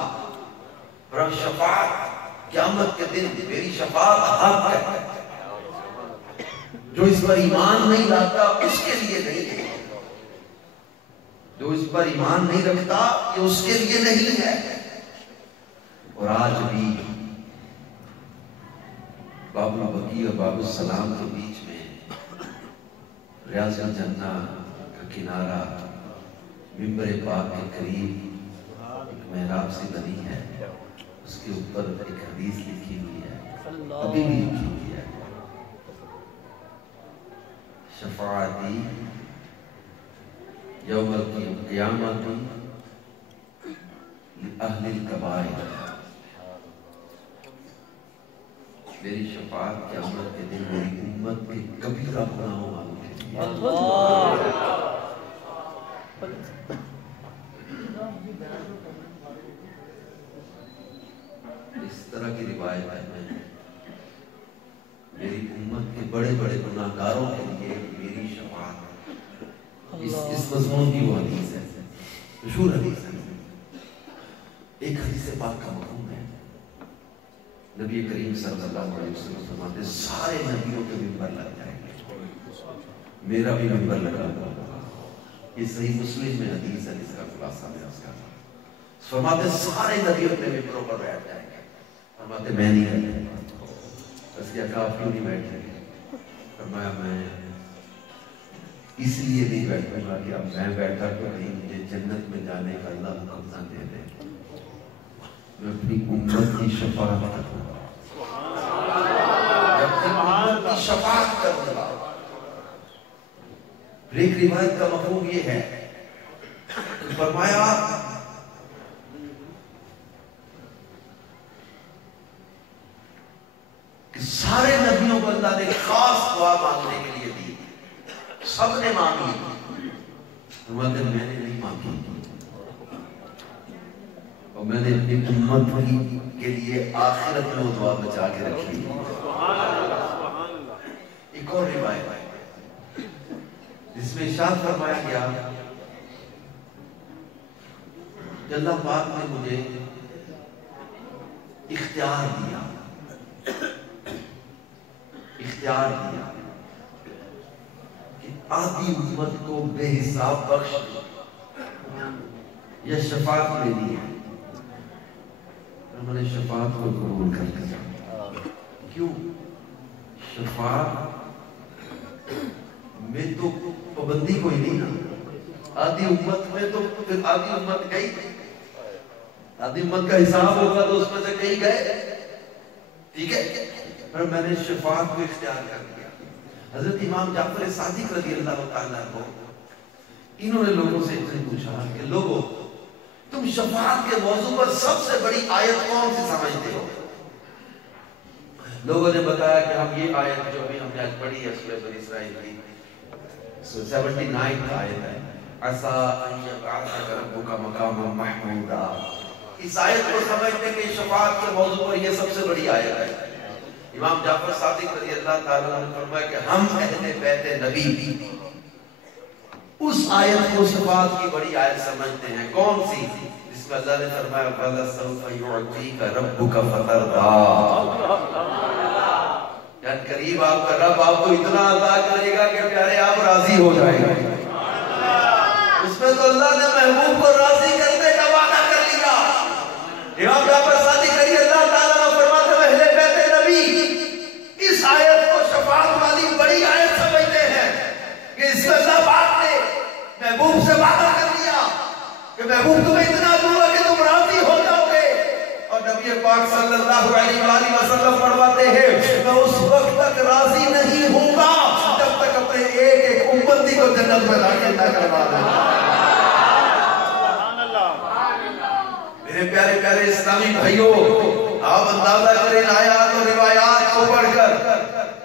اور شفاعت قیامت کے دن میری شفاعت حق ہے، جو اس پر ایمان نہیں لاتا اس کے لیے نہیں ہے، جو اس پر ایمان نہیں رکھتا یہ اس کے لیے نہیں ہے۔ اور آج بھی باب البقیع اور باب السلام کے بیچ میں ریاض الجنہ کا کنارہ منبر پاک کے قریب ایک محراب سی بنی ہے، اس کے اوپر ایک حدیث لکھی ہوئی ہے، ابھی بھی لکھی ہوئی ہے، شفاعتی یوم القیامت لأہل الکبائر، میری شفاعت قیامت کے دن میری امت کے کبیرہ گناہوں والوں کے لیے۔ اس طرح کی روایت ہے، میری امت کے بڑے بڑے گناہگاروں کے لیے میری شفاعت، اس مضمون کی وہ حدیث ہے، مشہور حدیث ہے۔ ایک حدیث پاک کا مفہوم ہے، نبی کریم صلی اللہ علیہ وسلم فرماتے سارے نبیوں کے منبر لگ جائیں گے، میرا بھی منبر لگا ہوا ہوگا۔ یہ صحیح مسلم میں حدیث ہے، جس کا خلاصہ میں اس کا فرماتے سارے نبی اپنے ممبروں پر بیٹھ جائیں گے، فرماتے میں نہیں بیٹھوں گا۔ اس کے آپ کیوں نہیں بیٹھیں گے؟ فرمایا میں اس لیے نہیں بیٹھوں گا کہ اب میں بیٹھا تو کہیں مجھے جنت میں جانے کا اللہ حکم نہ دے دے، میں اپنی امت کی شفاعت کروں گا، میں اپنی امت کی شفاعت کروں گا۔ ایک روایت کا مفہوم یہ ہے کہ فرمایا کہ سارے نبیوں کو اللہ نے خاص دعا مانگنے کے لیے دی، سب نے مانگی، فرماتے میں نے نہیں مانگی، اور میں نے اپنی امت کے لیے آخرت میں وہ دعا بچا کے رکھی۔ ایک اور روایت ہے جس میں ارشاد فرمایا گیا کہ اللہ پاک نے مجھے اختیار دیا کہ آدھی امت کو بے حساب بخش یا شفاعت لینی ہے، میں نے شفاعت کو قبول کر لیا۔ کیوں؟ شفاعت میں تو پابندی کوئی نہیں نا، آدھی امت میں تو پھر آدھی امت گئی، آدھی امت کا حساب ہوگا تو اس میں سے کہیں گئے، ٹھیک ہے، پر میں نے شفاعت کو اختیار کر لیا۔ حضرت امام جعفر صادق رضی اللہ تعالیٰ عنہ، انہوں نے لوگوں سے پوچھا کہ لوگوں تم شفاعت کے موضوع پر سب سے بڑی آیت کون سی سمجھتے ہو؟ لوگوں نے بتایا کہ ہم یہ آیت جو بھی ہم نے آج پڑھی ہے سورہ بنی اسرائیل کی 79 آیت ہے، عَسَىٰ أَن يَبْعَثَكَ رَبُّكَ مَقَامًا مَحْمُودًا، اس آیت کو سمجھتے کہ شفاعت کے موضوع پر یہ سب سے بڑی آیت ہے۔ امام جعفر صادق رضی اللہ تعالیٰ عنہ نے فرمایا کہ ہم اہل بیت نبی اس آیت کو شفاعت کی بڑی آیت سمجھتے ہیں۔ کون سی؟ جس میں اللہ نے فرمایا وَلَسَوْفَ يُعْطِيكَ رَبُّكَ فَتَرْضَىٰ، یعنی قریب آپ کا رب آپ کو اتنا عطا کرے گا کہ پیارے آپ راضی ہو جائیں گے۔ اس میں تو اللہ نے محبوب کو راضی کرنے کا وعدہ کر لیا۔ امام جعفر صادق رضی اللہ تعالیٰ عنہ فرماتے ہیں اہل بیت نبی اس آیت کو شفاعت والی بڑی آیت سمجھتے ہیں کہ اس میں اللہ پاک نے محبوب سے وعدہ کر لیا کہ محبوب تمہیں اتنا دوں کہ تم راضی ہو جاؤ گے، اور نبی پاک صلی اللہ علیہ وآلہ وسلم فرماتے ہیں میں اس وقت تک راضی نہیں ہوں گا جب تک اپنے ایک ایک امتی کو جنت میں داخل نہ کروا دوں۔ میرے پیارے پیارے اسلامی بھائیوں، آپ اندازہ کریں آیات اور روایات کو پڑھ کر،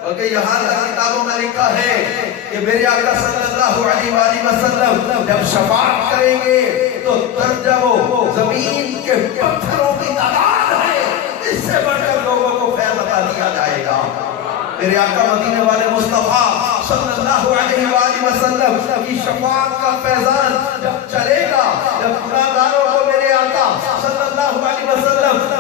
بلکہ یہاں کتابوں میں لکھا ہے کہ میرے آقا صلی اللہ علیہ وآلہ وسلم جب شفاعت کریں گے تو درجہ وہ زمین کے پتھروں کی تعداد ہے، اس سے بڑھ کر لوگوں کو فیض عطا دیا جائے گا۔ میرے آقا مدینے والے مصطفیٰ صلی اللہ علیہ وآلہ وسلم کی شفاعت کا فیضان جب چلے گا، جب گناہگاروں کو میرے آقا صلی اللہ علیہ وسلم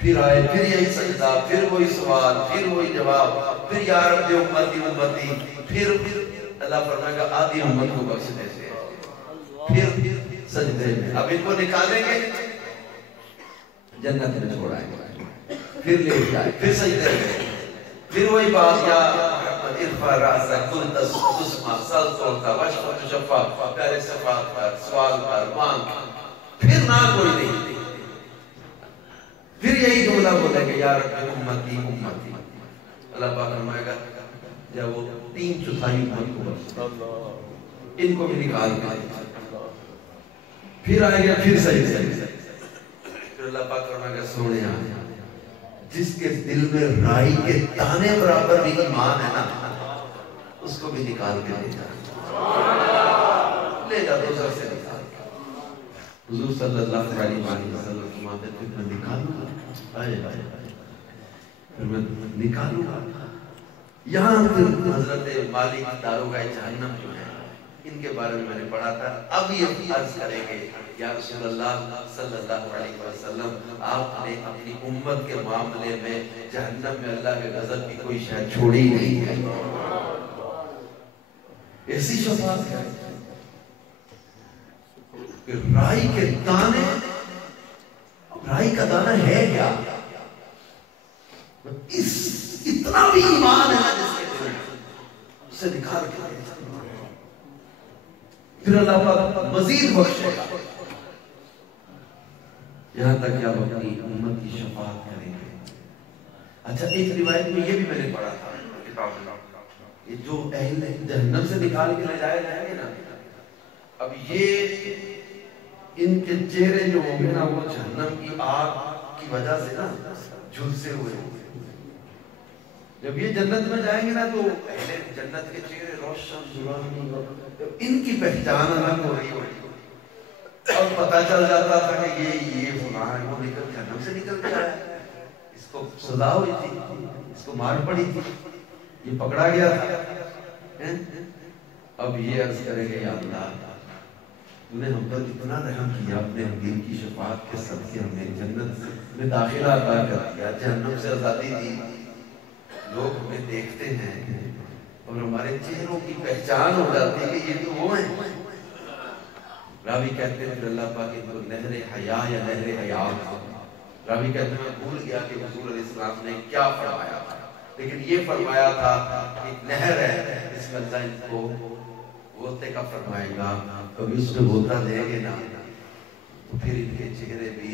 پھر آئے، پھر یہی سجدہ، پھر وہی سوال، پھر وہی جواب، پھر یا رب امتی امتی، پھر اللہ فرمائے گا آدھی امت کو بخشنے سے، پھر سجدے میں اب ان کو نکالیں گے، جنت میں چھوڑائیں گے، پھر لے جائے، پھر سجدے میں، پھر وہی بات، یا محمد ارفع رأسک کل تسمع سل توتا وشفع تشفع، پیارے صفات کر، سوال کر، مانگ، پھر نہ کوئی نہیں، پھر یہی جملہ بولے کہ یا رب امتی امتی، اللہ پاک فرمائے گا جب وہ 3/4 امت کو بخش، ان کو بھی نکال گئے، پھر آئے گا، پھر سجدے، پھر اللہ پاک فرمائے گا سونے جس کے دل میں رائی کے دانے برابر بھی ایمان ہے نا، اس کو بھی نکال کے لے جا دوزخ سے نکال کے۔ حضور صلی اللہ علیہ وسلم فرماتے تھے میں نکالوں گا، پھر میں نکالوں گا۔ یہاں پھر حضرت مالک داروغہ جہنم جو ہے، ان کے بارے میں میں نے پڑھا تھا، اب یہ عرض کریں گے یا رسول اللہ صلی اللہ علیہ وسلم، آپ نے اپنی امت کے معاملے میں جہنم میں اللہ کے غضب کی کوئی شے چھوڑی نہیں ہے، ایسی شفاعت ہے کہ رائی کے دانے، رائی کا دانہ ہے کیا؟ اتنا بھی ایمان ہے جس کے دل اسے نکال کے پھر اللہ پاک مزید بخشے گا، یہاں تک کہ آپ اپنی امت کی شفاعت کریں گے۔ اچھا ایک روایت میں یہ بھی میں نے پڑھا تھا کتاب میں، یہ جو اہل جہنم سے نکال کے لے جائے جائیں گے نا، اب یہ ان کے چہرے جو ہوں گے نا، وہ جہنم کی آگ کی وجہ سے نا جھلسے ہوئے ہوں گے۔ جب یہ جنت میں جائیں گے نا تو اہل جنت کے چہرے روشن نورانی، ان کی پہچان الگ ہو رہی ہوگی، اور پتہ چل جاتا تھا کہ یہ فلاں ہے، وہ نکل جہنم سے نکل کے آیا ہے، اس کو سزا ہوئی تھی، اس کو مار پڑی تھی، یہ پکڑا گیا تھا۔ اب یہ عرض کرے گا یا اللہ تو نے ہم پر اتنا رحم کیا، اپنے حبیب کی شفاعت کے صدقے ہمیں جنت میں داخلہ عطا کر دیا، جہنم سے آزادی دی، لوگ ہمیں دیکھتے ہیں اور ہمارے چہروں کی پہچان ہو جاتی ہے کہ یہ تو وہ ہیں۔ راوی کہتے ہیں پھر اللہ پاک ان کو نہر حیا یا نہر حیات، راوی کہتے ہیں میں بھول گیا کہ حضور علیہ السلام نے کیا فرمایا تھا، لیکن یہ فرمایا تھا کہ ایک نہر ہے اس میں اللہ ان کو غوطے کا فرمائے گا، کبھی اس میں غوطہ دیں گے نا تو پھر ان کے چہرے بھی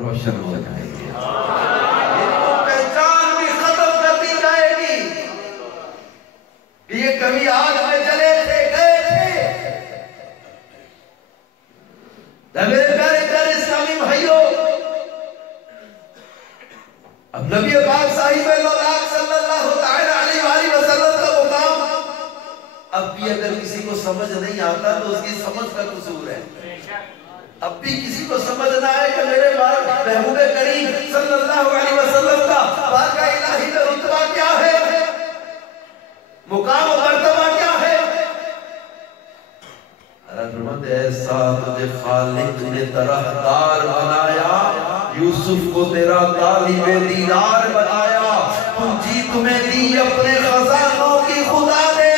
روشن ہو جائیں گے، ان کو پہچان بھی ختم کر دی جائے گی کہ یہ کبھی آگ میں چلے تھے، گئے تھے۔ میرے پیارے پیارے اسلامی بھائیوں، اب نبی پاک صاحب اللہ صلی اللہ تعالی علیہ وآلہ وسلم کا مقام اب بھی اگر کسی کو سمجھ نہیں آتا تو اس کی سمجھ کا قصور ہے۔ اب بھی کسی کو سمجھ نہ آئے کہ میرے محبوب کریم صلی اللہ علیہ وسلم کا بارگاہ الہی میں رتبہ کیا ہے، مقام و مرتبہ کیا ہے۔ فرماتے ایسا تجھے خالق نے طرحدار بنایا، یوسف کو تیرا طالب دیدار بنایا، تجھی تمہیں دی اپنے خزانوں کی خدا نے،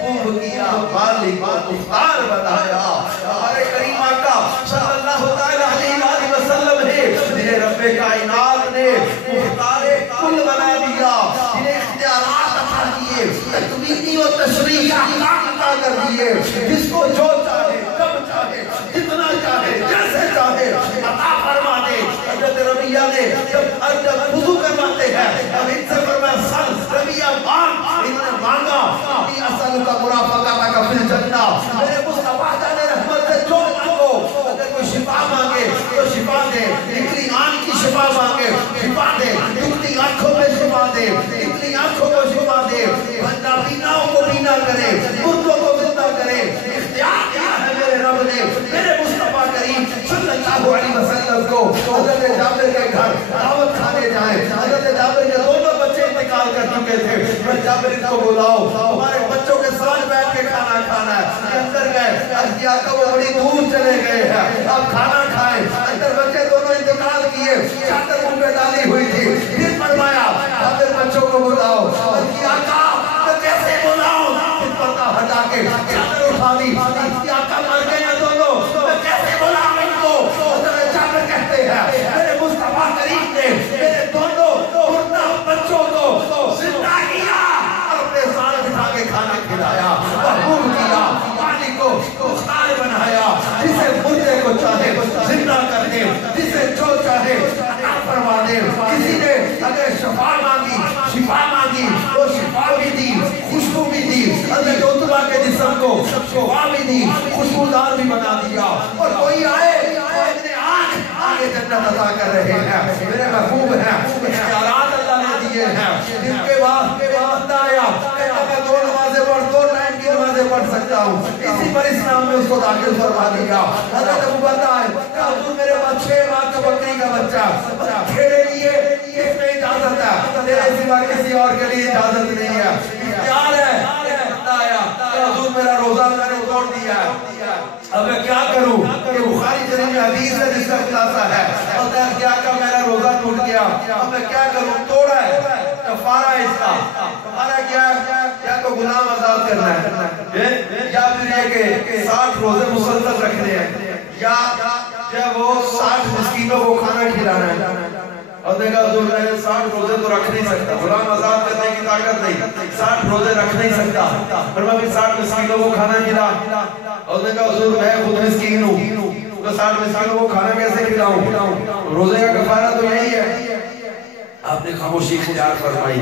محبوب کیا خالق کو مختار بنایا۔ ہمارے کریم آقا صلی اللہ علیہ وسلم ہے جنہیں رب کائنات نے مختار کل بنا دیا، جنہیں اختیارات عطا دیے، تکوینی و تشریعی احکام عطا کر دیے، جس کو جو چاہے کب چاہے جتنا چاہے جیسے چاہے عطا فرما دے۔ حضرت ربیہ نے جب وضو کرواتے ہیں اب ان سے فرمایا سل ربیہ مانگ، انہوں نے مانگا اپنی اصل کا مرافقہ کا فی الجنہ، میرے مصطفیٰ جان رحمت سے جو مانگو، اگر کوئی شفا مانگے تو شفا دے، نکلی آنکھ کی شفا مانگے شفا دے، نکلی آنکھوں میں شفا دے، نکلی آنکھوں کو شفا دے، بندہ بیناؤں کو بینا کرے، مردوں کو زندہ کرے، اختیار کیا ہے میرے رب نے۔ میرے مصطفیٰ کریم صلی اللہ علیہ وسلم کو حضرت جابر کے گھر دعوت کھانے جائیں، حضرت جابر کے دونوں بچے انتقال کر چکے تھے، میں جابر ان کو بلاؤ، ہمارے بچوں کے ساتھ بیٹھ کے کھانا کھانا ہے۔ یہ اندر گئے، عرض کیا کہ وہ بڑی دور چلے گئے ہیں، آپ کھانا کھائیں۔ اندر بچے دونوں انتقال کیے، چادر منہ پہ ڈالی ہوئی تھی، پھر فرمایا اپنے بچوں کو بلاؤ، کہ آقا میں کیسے بلاؤں؟ پھر پردہ ہٹا کے چادر اٹھا دی، کہ آقا مر گئے ہیں دونوں، میں کیسے بلاؤں ان کو؟ حضرت جابر کہتے ہیں میرے مصطفیٰ کریم نے میرے دونوں مردہ بچوں کو زندہ کیا، اپنے ساتھ بٹھا کے کھانا کھلایا، محبوب کیا، پانی کو مختار بنایا، جسے مردے کو چاہے زندہ کر دے، جسے جو چاہے عطا فرما دے۔ کسی نے اگر شفا مانگی، شفا مانگی، وہ شفا بھی دی، خوشبو بھی دی۔ حضرت عتبہ کے جسم کو شفا بھی دی، خوشبودار بھی بنا دیا۔ اور کوئی آئے اپنے آگے جنت عطا کر رہے ہیں، میرے محبوب ہیں، اختیارات اللہ نے دیے ہیں۔ جن کے بعد بندہ آیا کہتا میں 2 نمازیں پڑھ، 2 ٹائم کی نمازیں پڑھ سکتا ہوں، اسی پر اسلام میں اس کو داخل فرما دیا۔ حضرت ابو بکر آئے کہا حضور میرے پاس 6 ماہ کا بکری کا بچہ، کھیڑے لیے اس میں اجازت ہے، تیرے سوا کسی اور کے لیے اجازت نہیں ہے، اختیار ہے۔ بندہ آیا کہا حضور میرا روزہ میں نے توڑ دیا ہے، اب میں کیا کروں؟ کہ بخاری شریف میں حدیث ہے جس کا خلاصہ ہے، اور کیا کہ میرا روزہ ٹوٹ گیا، اب میں کیا کروں؟ توڑا ہے، کفارہ ہے اس کا، کفارہ کیا ہے؟ یا تو غلام آزاد کرنا ہے، یا پھر یہ کہ 60 روزے مسلسل رکھنے ہیں، یا وہ 60 مسکینوں کو کھانا کھلانا ہے۔ اور دیکھا حضور میں 60 روزے تو رکھ نہیں سکتا، غلام آزاد کرنے کی طاقت نہیں، 60 روزے رکھ نہیں سکتا، پر میں بھی 60 مسکینوں کو کھانا کھلا۔ اور دیکھا حضور میں خود مسکین ہوں، تو 60 مسکینوں کو کھانا کیسے کھلاؤں؟ روزے کا کفارہ تو یہی ہے۔ آپ نے خاموشی اختیار فرمائی،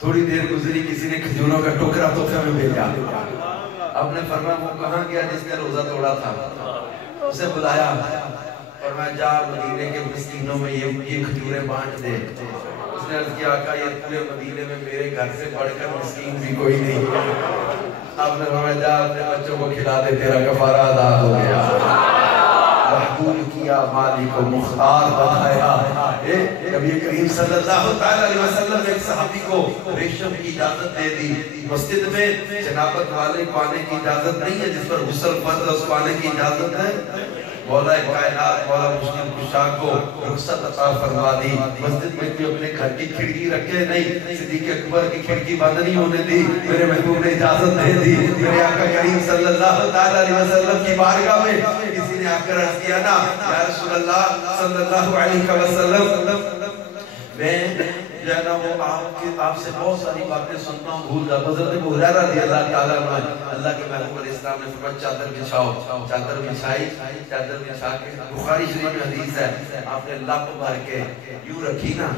تھوڑی دیر گزری، کسی نے کھجوروں کا ٹکڑا تحفے میں بھیجا، آپ نے فرمایا وہ کہاں گیا جس نے روزہ توڑا تھا؟ اسے بلایا اور میں جا مدینے کے مسکینوں میں یہ کھجوریں بانٹ دے۔ اس نے عرض کیا آقا یہ پورے مدینے میں میرے گھر سے بڑھ کر مسکین بھی کوئی نہیں۔ آپ نے فرمایا جا اپنے بچوں کو کھلا دے، تیرا کفارہ ادا ہو گیا۔ محبوب کیا، مالک و مختار بنایا۔ نبی کریم صلی اللہ علیہ وسلم نے ایک صحابی کو ریشم کی اجازت دے دی، مسجد میں جنابت والے کو آنے کی اجازت نہیں ہے، جس پر غسل فرض ہے اس کو آنے کی اجازت ہے۔ مولا کائنات مولا مشکل کشا کو رخصت عطا فرما دی، مسجد میں بھی اپنے گھر کی کھڑکی رکھے نہیں، صدیق اکبر کی کھڑکی بند نہیں ہونے دی، میرے محبوب نے اجازت دے دی۔ میرے آقا کریم صلی اللہ علیہ وسلم کی بارگاہ میں کسی نے آ کر عرض کیا نا یا رسول اللہ صلی اللہ علیہ وسلم میں جو ہے نا وہ آپ سے بہت ساری باتیں سنتا ہوں بھول جاتا ہوں۔ حضرت ابو ہریرہ رضی اللہ تعالیٰ عنہ اللہ کے محبوب علیہ السلام نے فرمایا چادر بچھاؤ، چادر بچھائی، چادر بچھا کے بخاری شریف میں حدیث ہے آپ نے لپ بھر کے یوں رکھی نا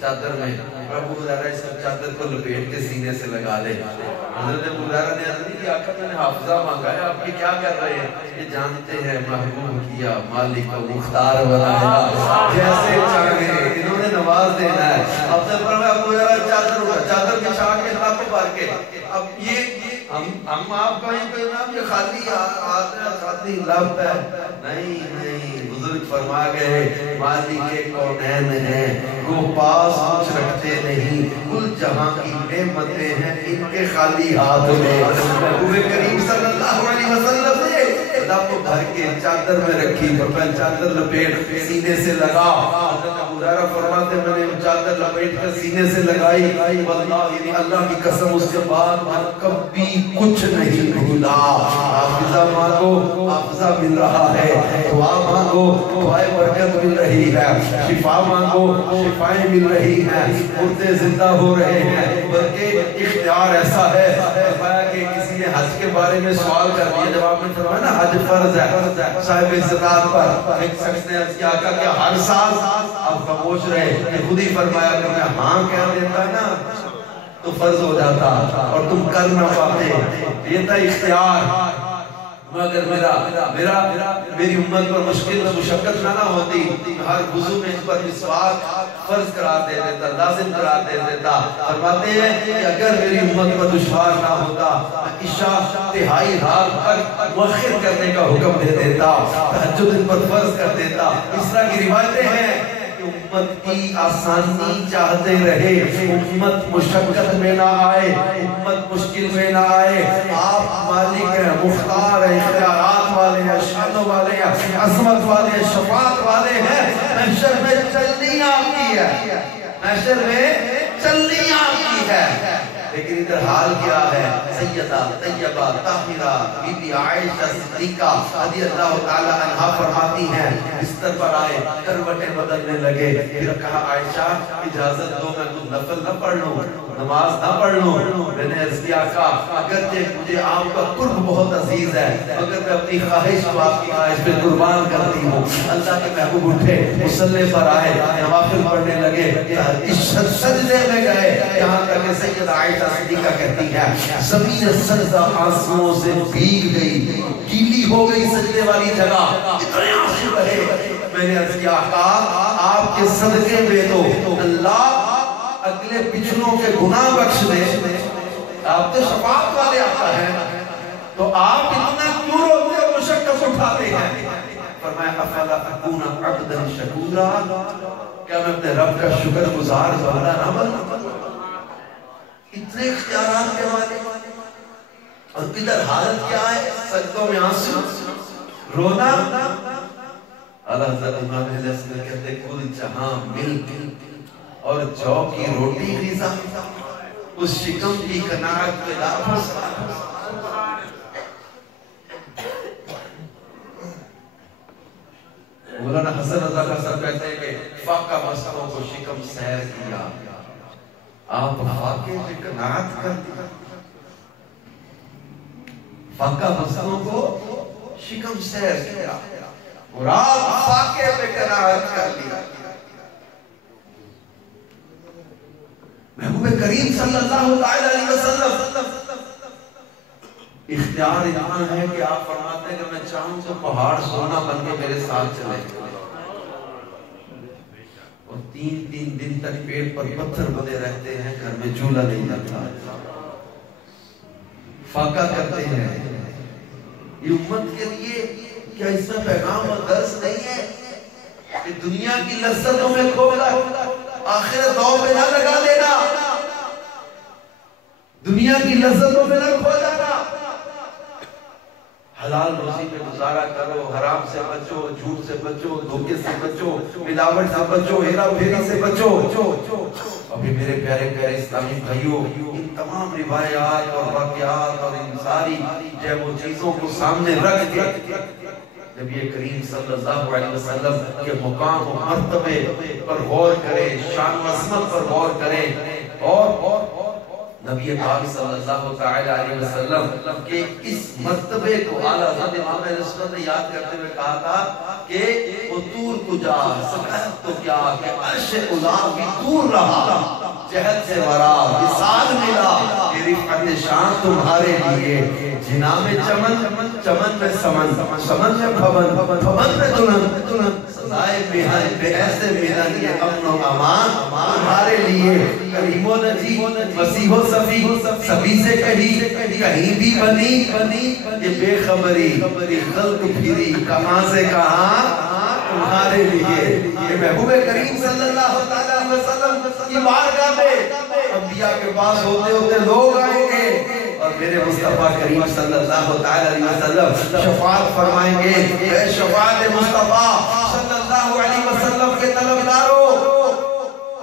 چادر میں، ابو ہریرہ اس چادر کو لپیٹ کے سینے سے لگا لے۔ حضرت ابو ہریرہ نے عرض کی آقا میں نے حافظہ مانگا ہے، آپ یہ کیا کر رہے ہیں؟ یہ جانتے ہیں محبوب کیا، مالک و مختار بنایا، جیسے چاہے انہوں نے نواز دینا ہے۔ اب سے پر میں ابو ہریرہ چادر بچھا کے لپ بھر کے، اب یہ ہم آپ کہیں پہ نام یہ خالی لب ہے، نہیں بزرگ فرما گئے مالک کونین ہیں، وہ پاس کچھ رکھتے نہیں، کل جہاں کی نعمتیں ہیں ان کے خالی ہاتھ میں۔ نبی کریم صلی اللہ علیہ وسلم نے لب بھر کے چادر میں رکھی، پر چادر لپیٹ سینے سے لگا۔ ابو ہریرہ فرماتے میں نے چادر لپیٹ کر سینے سے لگائی، واللہ اللہ کی قسم اس کے بعد میں کبھی کچھ نہیں بھولا۔ حافظہ مانگو حافظہ مل رہا ہے، دعا مانگو دعائیں برکت مل رہی ہے، شفا مانگو شفائیں مل رہی ہیں، مردے زندہ ہو رہے ہیں۔ بلکہ اختیار ایسا ہے فرمایا کہ کسی نے حج کے بارے میں سوال کر دیا، جب آپ نے فرمایا نا حج فرض ہے صاحب استطاعت پر، ایک شخص نے عرض کیا کہ ہر سال آپ خاموش رہے، خود ہی فرمایا کہ میں ہاں کہہ دیتا نا تو فرض ہو جاتا اور تم کر نہ پاتے۔ یہ تھا اختیار، مگر میری امت پر مشکل مشقت نہ ہوتی، ہر وضو میں اس پر مسواک فرض قرار دے دیتا، لازم قرار دے دیتا۔ فرماتے ہیں کہ اگر میری امت پر دشوار نہ ہوتا عشاء تہائی رات تک مؤخر کرنے کا حکم دے دیتا، تہجد ان پر فرض کر دیتا۔ اس طرح کی روایتیں ہیں کہ امت کی آسانی چاہتے رہے، امت مشقت میں نہ آئے، امت مشکل میں نہ آئے۔ آپ مالک ہیں، مختار ہیں، اختیارات والے ہیں, شانوں والے ہیں, عظمت والے ہیں, شفاعت والے ہیں. محشر میں چلنی آپ کی ہے, محشر میں چلنی آپ کی ہے. لیکن ادھر حال کیا ہے؟ سیدہ طیبہ طاہرہ بی بی عائشہ صدیقہ رضی اللہ تعالی عنہا فرماتی ہیں, بستر پر آئے, کروٹیں بدلنے لگے, پھر کہا عائشہ اجازت دو میں کچھ نفل نہ پڑھ لوں, نماز نہ پڑھ لوں. میں نے عرض کیا آقا اگرچہ مجھے آپ کا قرب بہت عزیز ہے مگر میں اپنی خواہش کو آپ کی خواہش پہ قربان کرتی ہوں. اللہ کے محبوب اٹھے, مصلی پر آئے, نوافل پڑھنے لگے, سجدے میں گئے, یہاں تک کہ سیدہ عائشہ صدیقہ کہتی ہے زمین سجدہ آنسوؤں سے بھیگ گئی, گیلی ہو گئی سجدے والی جگہ, اتنے آنسو بہے. میں نے عرض کیا آقا آپ کے صدقے میں تو اللہ اگلے پچھلوں کے گناہ بخش دے, آپ تو شفاعت والے آقا ہیں, تو آپ اتنا کیوں روتے اور مشقت اٹھاتے ہیں؟ فرمایا افلا اکون عبدا شکورا, کیا میں اپنے رب کا شکر گزار بندہ نہ بنوں؟ اتنے اختیارات کے والے, اور ادھر حالت کیا ہے؟ سجدوں میں آنسو, رونا. اللہ حضرت امام اہل سنت کہتے ہیں کل جہاں ملک اور جو کی روٹی غذا, اس شکم کی قناعت کے لابس. مولانا حسن رضا کا سر کہتے ہیں کہ فاقہ مستوں کو شکم سیر کیا, آپ فاقے پہ قناعت کر دیا, فاقہ مستوں کو شکم سیر کیا اور آپ فاقے پہ قناعت کر دیا. محبوب کریم صلی اللہ علیہ وسلم اختیار اتنا ہے کہ آپ فرماتے ہیں کہ میں چاہوں تو پہاڑ سونا بن کے میرے ساتھ چلے, اور 3 دن تک پیٹ پر پتھر بنے رہتے ہیں, گھر میں چولہا نہیں جاتا, فاقہ کرتے ہیں. یہ امت کے لیے کیا اس میں پیغام اور درس نہیں ہے کہ دنیا کی لذتوں میں کھو کر آخرت دو پہ نہ لگا دینا, دنیا کی لذتوں میں نہ کھو جانا. حلال روزی پہ گزارا کرو, حرام سے بچو, جھوٹ سے بچو, دھوکے سے بچو, ملاوٹ سے بچو, ہیرا پھیری سے بچو. ابھی میرے پیارے پیارے اسلامی بھائیوں, ان تمام روایات اور واقعات اور ان ساری جب وہ چیزوں کو سامنے رکھ کے نبی کریم صلی اللہ علیہ وسلم کے مقام و مرتبے پر غور کریں, شان و عظمت پر غور کریں, اور نبی پاک صلی اللہ تعالی علیہ وسلم کے اس مرتبے کو اعلیٰ حضرت امام اہل سنت نے یاد کرتے ہوئے کہا تھا کہ وہ طور کجا سکت تو کیا کہ عرش اولا بھی دور رہا, جہد سے ورا وصال ملا, میری فتح شان تمہارے لیے, جنا میں چمن, چمن میں سمن, سمن میں بھون, بھون میں دلہن, سزائے بہن بے ایسے ملن یہ امن و امان تمہارے لیے. کریم و نجی مسیح و صفی, سبھی سے کہیں بھی بنی یہ بے خبری, خلق پھری کہاں سے کہاں تمہارے لیے. یہ محبوب کریم صلی اللہ علیہ وسلم کی بارگاہ میں انبیاء کے پاس ہوتے ہوتے لوگ آئیں گے اور میرے مصطفیٰ کریم صلی اللہ علیہ وسلم شفاعت فرمائیں گے. اے شفاعت مصطفیٰ صلی اللہ علیہ وسلم کے طلبگاروں,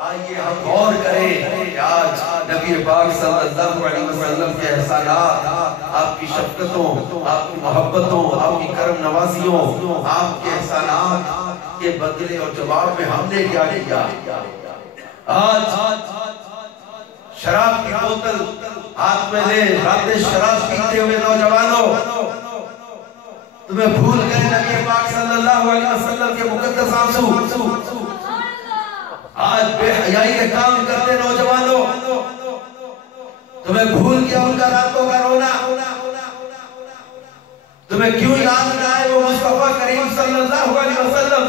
آئیے ہم غور کریں کہ آج نبی پاک صلی اللہ علیہ وسلم کے احسانات, آپ کی شفقتوں, آپ کی محبتوں, آپ کی کرم نوازیوں, آپ کے احسانات کے بدلے اور جواب میں ہم نے کیا کیا. آج شراب کی بوتل ہاتھ میں لے رات شراب پیتے ہوئے نوجوانوں, تمہیں بھول گئے نبی پاک صلی اللہ علیہ وسلم کے مقدس آنسو. آج بے حیائی کے کام کرتے نوجوانوں, تمہیں بھول گیا ان کا راتوں کا رونا, تمہیں کیوں یاد نہ آئے وہ مصطفیٰ کریم صلی اللہ علیہ وسلم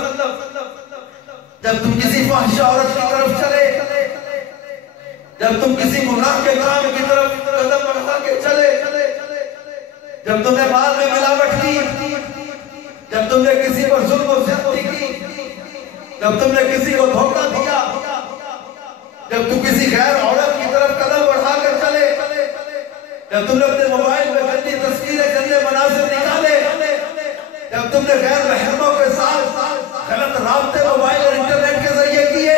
جب تم کسی فحش عورت کی طرف چلے, جب تم کسی گناہ کے کام کی طرف قدم بڑھا کے چلے, جب تم نے مال میں ملاوٹ کی, جب تم نے کسی پر ظلم و زیادتی کی, جب تم نے کسی کو دھوکہ دیا, جب تم کسی غیر عورت کی طرف قدم بڑھا کر چلے, جب تم نے اپنے موبائل میں گندی تصویریں, گندے مناظر نکالے, تم نے غیر محرموں کے ساتھ غلط رابطے موبائل اور انٹرنیٹ کے ذریعے کیے؟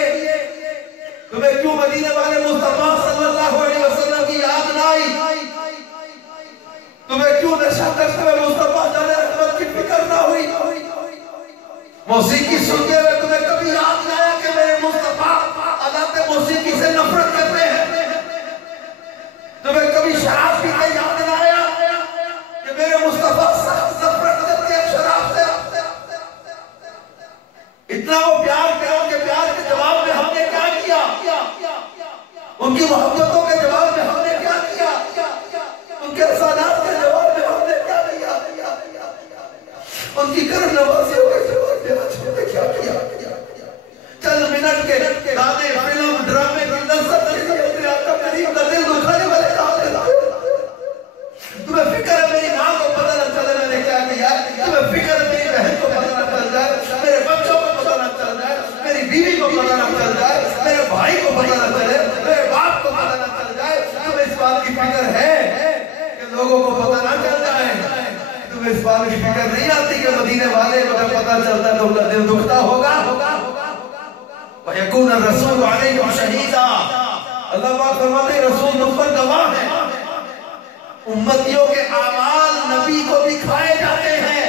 تمہیں کیوں مدینے والے مصطفیٰ صلی اللہ علیہ وسلم کی یاد نہ آئی؟ تمہیں کیوں نشہ کرتے ہوئے مصطفیٰ جانے رحمت کی فکر نہ ہوئی؟ موسیقی سنتے ہوئے تمہیں کبھی یاد نہ آیا کہ میرے مصطفیٰ آلات موسیقی سے نفرت کرتے ہیں؟ تمہیں کبھی شراب پیتے یاد نہ آیا کہ میرے مصطفیٰ سخت نفرت کرتے ہیں شراب سے؟ اتنا وہ پیار کرو کہ پیار کے جواب میں ہم نے کیا کیا؟ ان کی محبتوں کے جواب میں ہم نے کیا کیا؟ ان کے احسانات کے جواب میں ہم نے کیا کیا؟ ان کی کرم نوازیوں کے جواب میں ہم نے کیا کیا؟ چند منٹ کے گانے فلم ڈرامے کی لذت کے لیے اپنے آقا کریم کا دل دکھانے والے کام لے تمہیں فکر ہے میری ماں کو پتہ نہ چلے میں نے کیا کیا؟ تمہیں فکر ہے میری بہن کو پتہ نہ چل جائے، میرے بچوں کو پتہ نہ چل جائے، میری بیوی کو پتہ نہ چل جائے، میرے بھائی کو پتہ نہ چلے، میرے باپ کو پتہ نہ چل جائے؟ تمہیں اس بات کی فکر ہے کہ لوگوں کو پتہ نہ چل جائے؟ تمہیں اس بات کی فکر نہیں آتی کہ مدینے والے کو جب پتہ چلتا ہے تو ان کا دل دکھتا ہوگا؟ وَيَكُونَ الرَّسُولُ عَلَيْكُمْ شَهِيدًا، اللہ پاک فرماتے ہیں رسول تم پر گواہ ہے۔ امتیوں کے اعمال نبی کو دکھائے جاتے ہیں،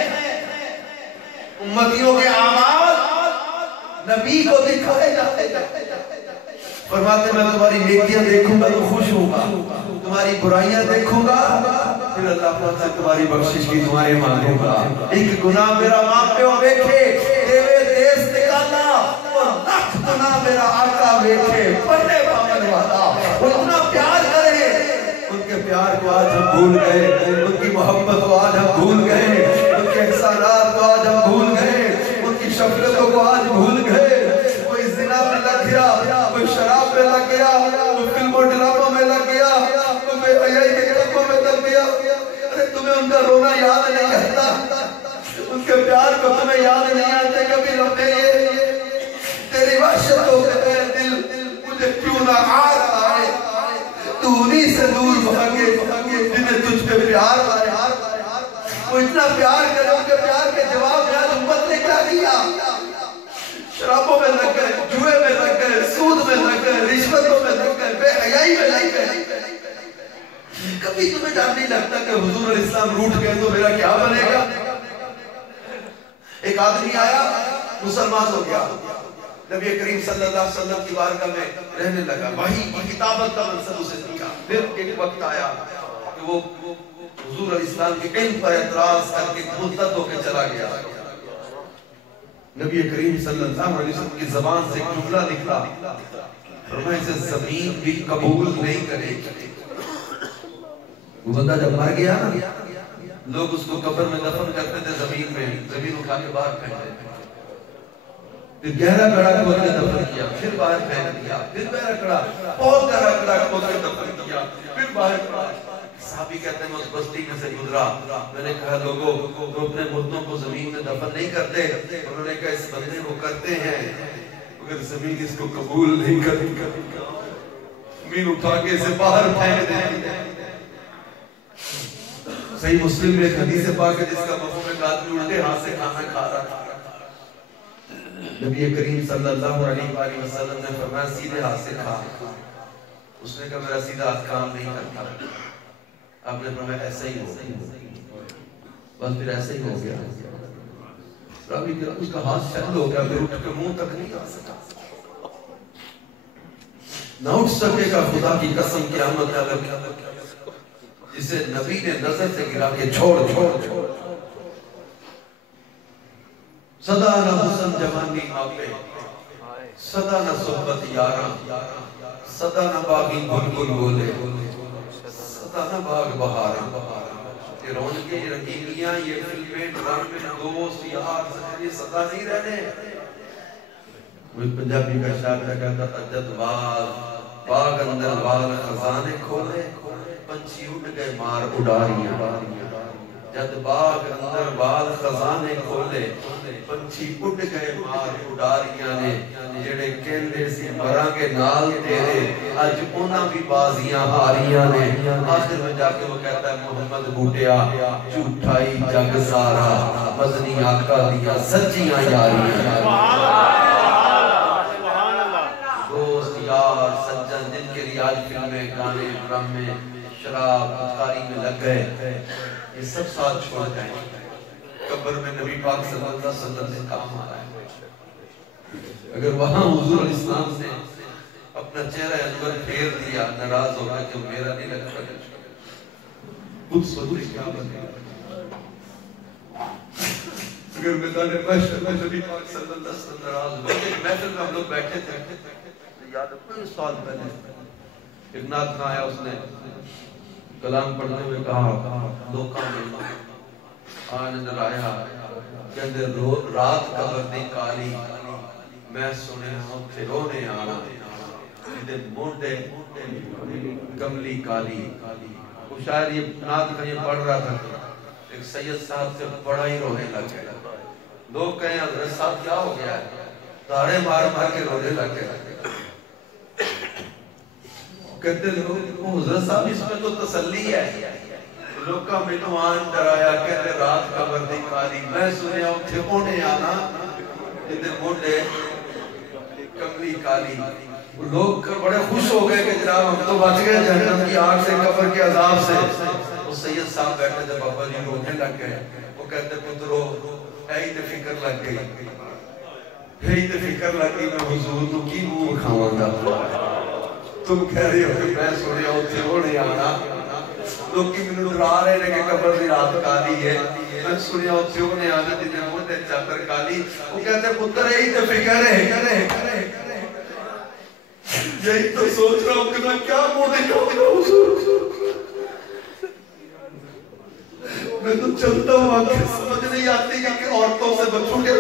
امتیوں کے اعمال نبی کو دکھائے جاتے ہیں۔ فرماتے میں تمہاری نیکیاں دیکھوں گا تو خوش ہوں گا، تمہاری برائیاں دیکھوں گا پھر اللہ پاک سے تمہاری بخشش کی دعائیں مانگوں گا۔ ایک گناہ میرا ماں پیو دیکھے دیوے دیس نکالا، اور لاکھ گناہ میرا آقا دیکھے پڑھنے پاون والا، وہ اتنا پیار کرے۔ ان کے پیار کو آج ہم بھول گئے، ان کی محبت کو آج ہم بھول گئے، ان کے احسانات کو آج ہم بھول گئے، ان کی شفقتوں کو آج بھول گئے۔ کوئی زنا میں لگ گیا، کوئی شراب میں لگ گیا، کوئی فلم و ڈراموں میں لگ گیا، کوئی بے حیائی کے کاموں میں لگ گیا۔ ارے تمہیں ان کا رونا یاد نہیں آتا؟ ان کے پیار کو تمہیں یاد نہیں آتے کبھی؟ ربے تیری وحشتوں سے میرے دل مجھے کیوں نہ آ رہا ہے؟ تو انہی سے دور بھاگے جنہیں تجھ پہ پیار آئے۔ وہ اتنا پیار کرے، ان کے پیار کے جواب میں آج امت نے کیا کیا؟ شرابوں میں لگ گئے، جوئے میں لگ گئے، سود میں لگ گئے، رشوتوں میں لگ گئے، بے حیائی میں لگ گئے۔ کبھی تمہیں ڈر نہیں لگتا کہ حضور علیہ السلام روٹ گئے تو میرا کیا بنے گا؟ ایک آدمی آیا مسلمان ہو گیا، نبی کریم صلی اللہ علیہ وسلم کی بارگاہ میں رہنے لگا، وحی کی کتابت کا منصب اسے دیا۔ پھر ایک وقت آیا کہ وہ حضور علیہ السلام کے علم پر اعتراض کر کے مرتد ہو کے چلا گیا۔ نبی کریم صلی اللہ علیہ وسلم کی زبان سے ایک جملہ نکلا، فرمایا اسے زمین بھی قبول نہیں کرے گی۔ وہ بندہ جب مر گیا نا، لوگ اس کو قبر میں دفن کرتے تھے، زمین اٹھا کے باہر پھینک دیتے، پھر گہرا کڑا کھود کے دفن کیا، پھر باہر پھینک دیا، پھر گہرا کڑا بہت گہرا کڑا کھود کے دفن کیا، پھر باہر پھینک۔ صحابی کہتے ہیں میں اس بستی میں سے گزرا، میں نے کہا لوگوں تو اپنے مردوں کو زمین میں دفن نہیں کرتے؟ انہوں نے کہا اس بندے کو کرتے ہیں، اگر زمین اس کو قبول نہیں کرتی زمین اٹھا کے اسے باہر پھینک دیں۔ صحیح مسلم میں ایک حدیث پاک ہے جس کا مفہوم ایک آدمی الٹے ہاتھ سے کھانا کھا رہا تھا، نبی کریم صلی اللہ علیہ وآلہ وسلم نے فرمایا سیدھے ہاتھ سے کھا۔ اس نے کہا میرا سیدھا ہاتھ کام نہیں کرتا۔ آپ نے فرمایا ایسا ہی ہو گیا، بس پھر ایسا ہی ہو گیا۔ رابی کہ اس کا ہاتھ شہد ہو گیا، پھر اٹھ کے منہ تک نہیں آ سکا، نہ اٹھ سکے گا۔ خدا کی قسم قیامت ہے جسے نبی نے نظر سے گرا کے چھوڑ صدا نہ حسن جوانی آپے، صدا نہ صحبت یاراں، صدا نہ باغی بلبل بولے، صدا نہ باغ بہاراں۔ یہ رونقیں، یہ رنگینیاں، یہ فلمیں، ڈرامے، دوست، یار، یہ صدا نہیں رہنے۔ وہ پنجابی کا شاعر کہتا تھا جد باغ اندر باغ خزانے کھولے، پنچھی اڑ گئے مار اڑاریاں۔ جد باغ اندر بال خزانے کھولے پنچھی اڑ گئے مار اڈاریاں نے جڑے کہندے سی مراں کے نال تیرے اج انہاں بھی بازیاں ہاریاں نے آخر میں جا کے وہ کہتا ہے محمد بوٹیا جھوٹائی جگ سارا مدنی آقا دیا سچیاں یاریاں دوست یار سجن جن کے لیے آج فلمیں گانے ڈرامے شراب بدکاری میں لگ گئے یہ سب ساتھ چھوڑ جائیں قبر میں نبی پاک صلی اللہ علیہ وسلم سے کام آ رہا ہے اگر وہاں حضور علیہ السلام نے اپنا چہرہ انور پھیر دیا ناراض ہوگا کہ میرا نہیں لگتا خود سوچے کیا بنے اگر میدان محشر میں نبی پاک صلی اللہ علیہ وسلم ناراض ہوگا ایک محفل میں ہم لوگ بیٹھے تھے یاد ہے 5 سال پہلے ایک نات کا آیا اس نے کلام پڑھنے ہوئے کہا دو کام آن نرایا کہندے رات قبر دی کالی میں سنے ہوں تھے رونے آنا دے مونڈے کملی کالی وہ شاید یہ نات کا یہ پڑھ رہا تھا ایک سید صاحب سے بڑا ہی رونے لگ گیا لوگ کہیں حضرت صاحب کیا ہو گیا ہے تارے مار مار کے رونے لگ گیا کہتے لوگ حضرت صاحب اس میں تو تسلی ہے لوگ کا منوان ڈرایا کہتے رات قبر دی کالی میں سنیا اتھے ہونے آنا جدے موڈے کملی کالی لوگ بڑے خوش ہو گئے کہ جناب ہم تو بچ گئے جہنم کی آگ سے قبر کے عذاب سے وہ سید صاحب بیٹھے تھے بابا جی رونے لگ گئے وہ کہتے پترو اے ہی تے فکر لگ گئی اے ہی تے فکر لگ گئی میں حضور تو کی منہ کھاواں گا تم کہہ رہے ہو کہ میں سنیا اتھے ہونے آنا لوگ کی منو ڈرا رہے ہیں کہ قبر دی رات کالی ہے میں سنیا اتھے ہونے آنا جنہیں موٹے چادر کالی وہ کہتے پتر یہی تے فکر ہے یہی تو سوچ رہا ہوں کہ میں کیا موٹے جاؤں گا حضور میں تو چلتا ہوں آنکھیں سمجھ نہیں آتی کہ عورتوں سے بچوں کے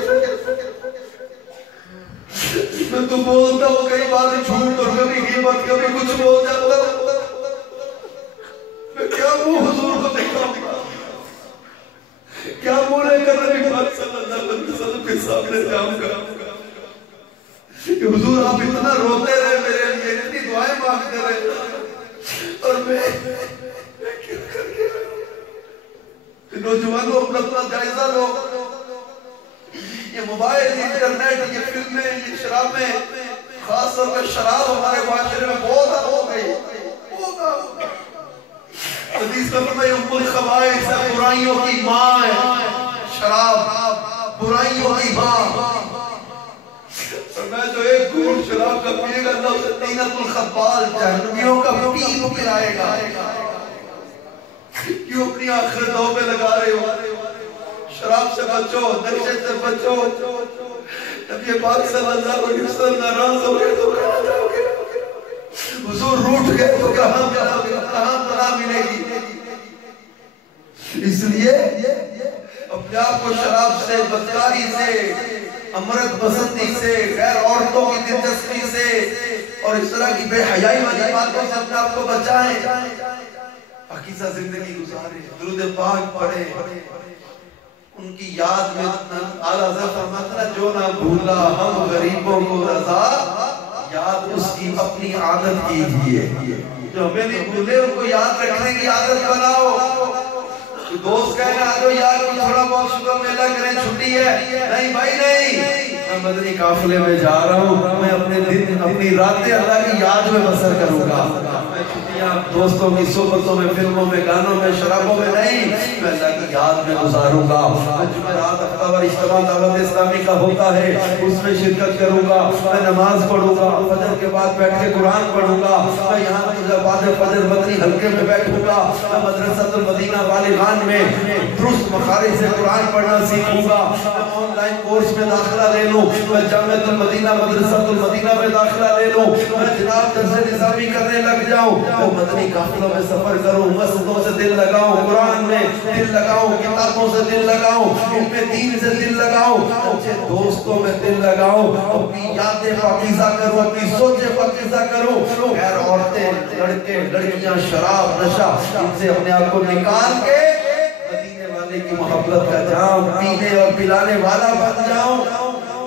میں تو بولتا ہوں کئی بار جھوٹ اور کبھی غیبت کبھی کچھ بول جاتا ہوں میں کیا وہ حضور کو دکھاؤں گا کیا بولے کر رہے بات صلی اللہ علیہ وسلم کے سامنے جاؤں گا کہ حضور آپ اتنا روتے رہے میرے لیے اتنی دعائیں مانگتے رہے اور میں کیا کر گیا نوجوانوں اپنا جائزہ لو یہ موبائل انٹرنیٹ یہ فلمیں یہ شرابیں خاص طور پر شراب ہمارے معاشرے میں بہت ہو گئی حدیث میں فرمایا ام الخبائث برائیوں کی ماں ہے شراب برائیوں کی ماں اور میں جو ایک گھونٹ شراب کا پیے گا اللہ اسے طینۃ الخبال جہنمیوں کا پیپ پلائے گا کیوں اپنی آخرت دو پہ لگا رہے ہو شراب سے بچو نشے سے بچو نبی پاک صلی اللہ علیہ وسلم ناراض ہو گئے تو کہاں جاؤ گے حضور روٹ گئے تو کہاں پناہ ملے گی اس لیے اپنے آپ کو شراب سے بدکاری سے امرت پسندی سے غیر عورتوں کی دلچسپی سے اور اس طرح کی بے حیائی والی باتوں سے اپنے آپ کو بچائیں پاکیزہ زندگی گزاریں درود پاک پڑھیں ان کی یاد میں اعلیٰ حضرت فرماتا جو نہ بھولا ہم غریبوں کو رضا یاد اس کی اپنی عادت کیجئے جو ہمیں نہیں بھولے ان کو یاد رکھنے کی عادت بناؤ دوست کہنے آجو یار کو تھوڑا بہت شکر میلہ کریں چھٹی ہے نہیں بھائی نہیں میں مدنی قافلے میں جا رہا ہوں میں اپنے دن اپنی راتیں اللہ کی یاد میں بسر کروں گا میں چھٹیاں دوستوں کی صحبتوں میں فلموں میں گانوں میں شرابوں میں نہیں میں اللہ کی یاد میں گزاروں گا جمعرات ہفتہ وار اجتماع دعوت اسلامی کا ہوتا ہے اس میں شرکت کروں گا میں نماز پڑھوں گا فجر کے بعد بیٹھ کے قرآن پڑھوں گا میں یہاں بعد فجر مدنی حلقے میں بیٹھوں گا میں مدرسۃ المدینہ بالغان میں درست مخارج سے قرآن پڑھنا سیکھوں گا میں آن لائن کورس میں داخلہ لے لوں میں جامعۃ المدینہ مدرسۃ المدینہ میں داخلہ لے لوں میں جناب درس نظامی کرنے لگ جاؤں میں مدنی قافلوں میں سفر کروں مسجدوں سے دل لگاؤں قرآن میں دل لگاؤں کتابوں سے دل لگاؤں ان میں دین سے دل لگاؤں اچھے دوستوں میں دل لگاؤں اپنی یادیں پاکیزہ کروں اپنی سوچیں پاکیزہ کروں غیر عورتیں لڑکے لڑکیاں شراب نشہ ان سے اپنے آپ کو نکال کے والے کی محبت کا جام پینے اور پلانے والا بن جاؤں.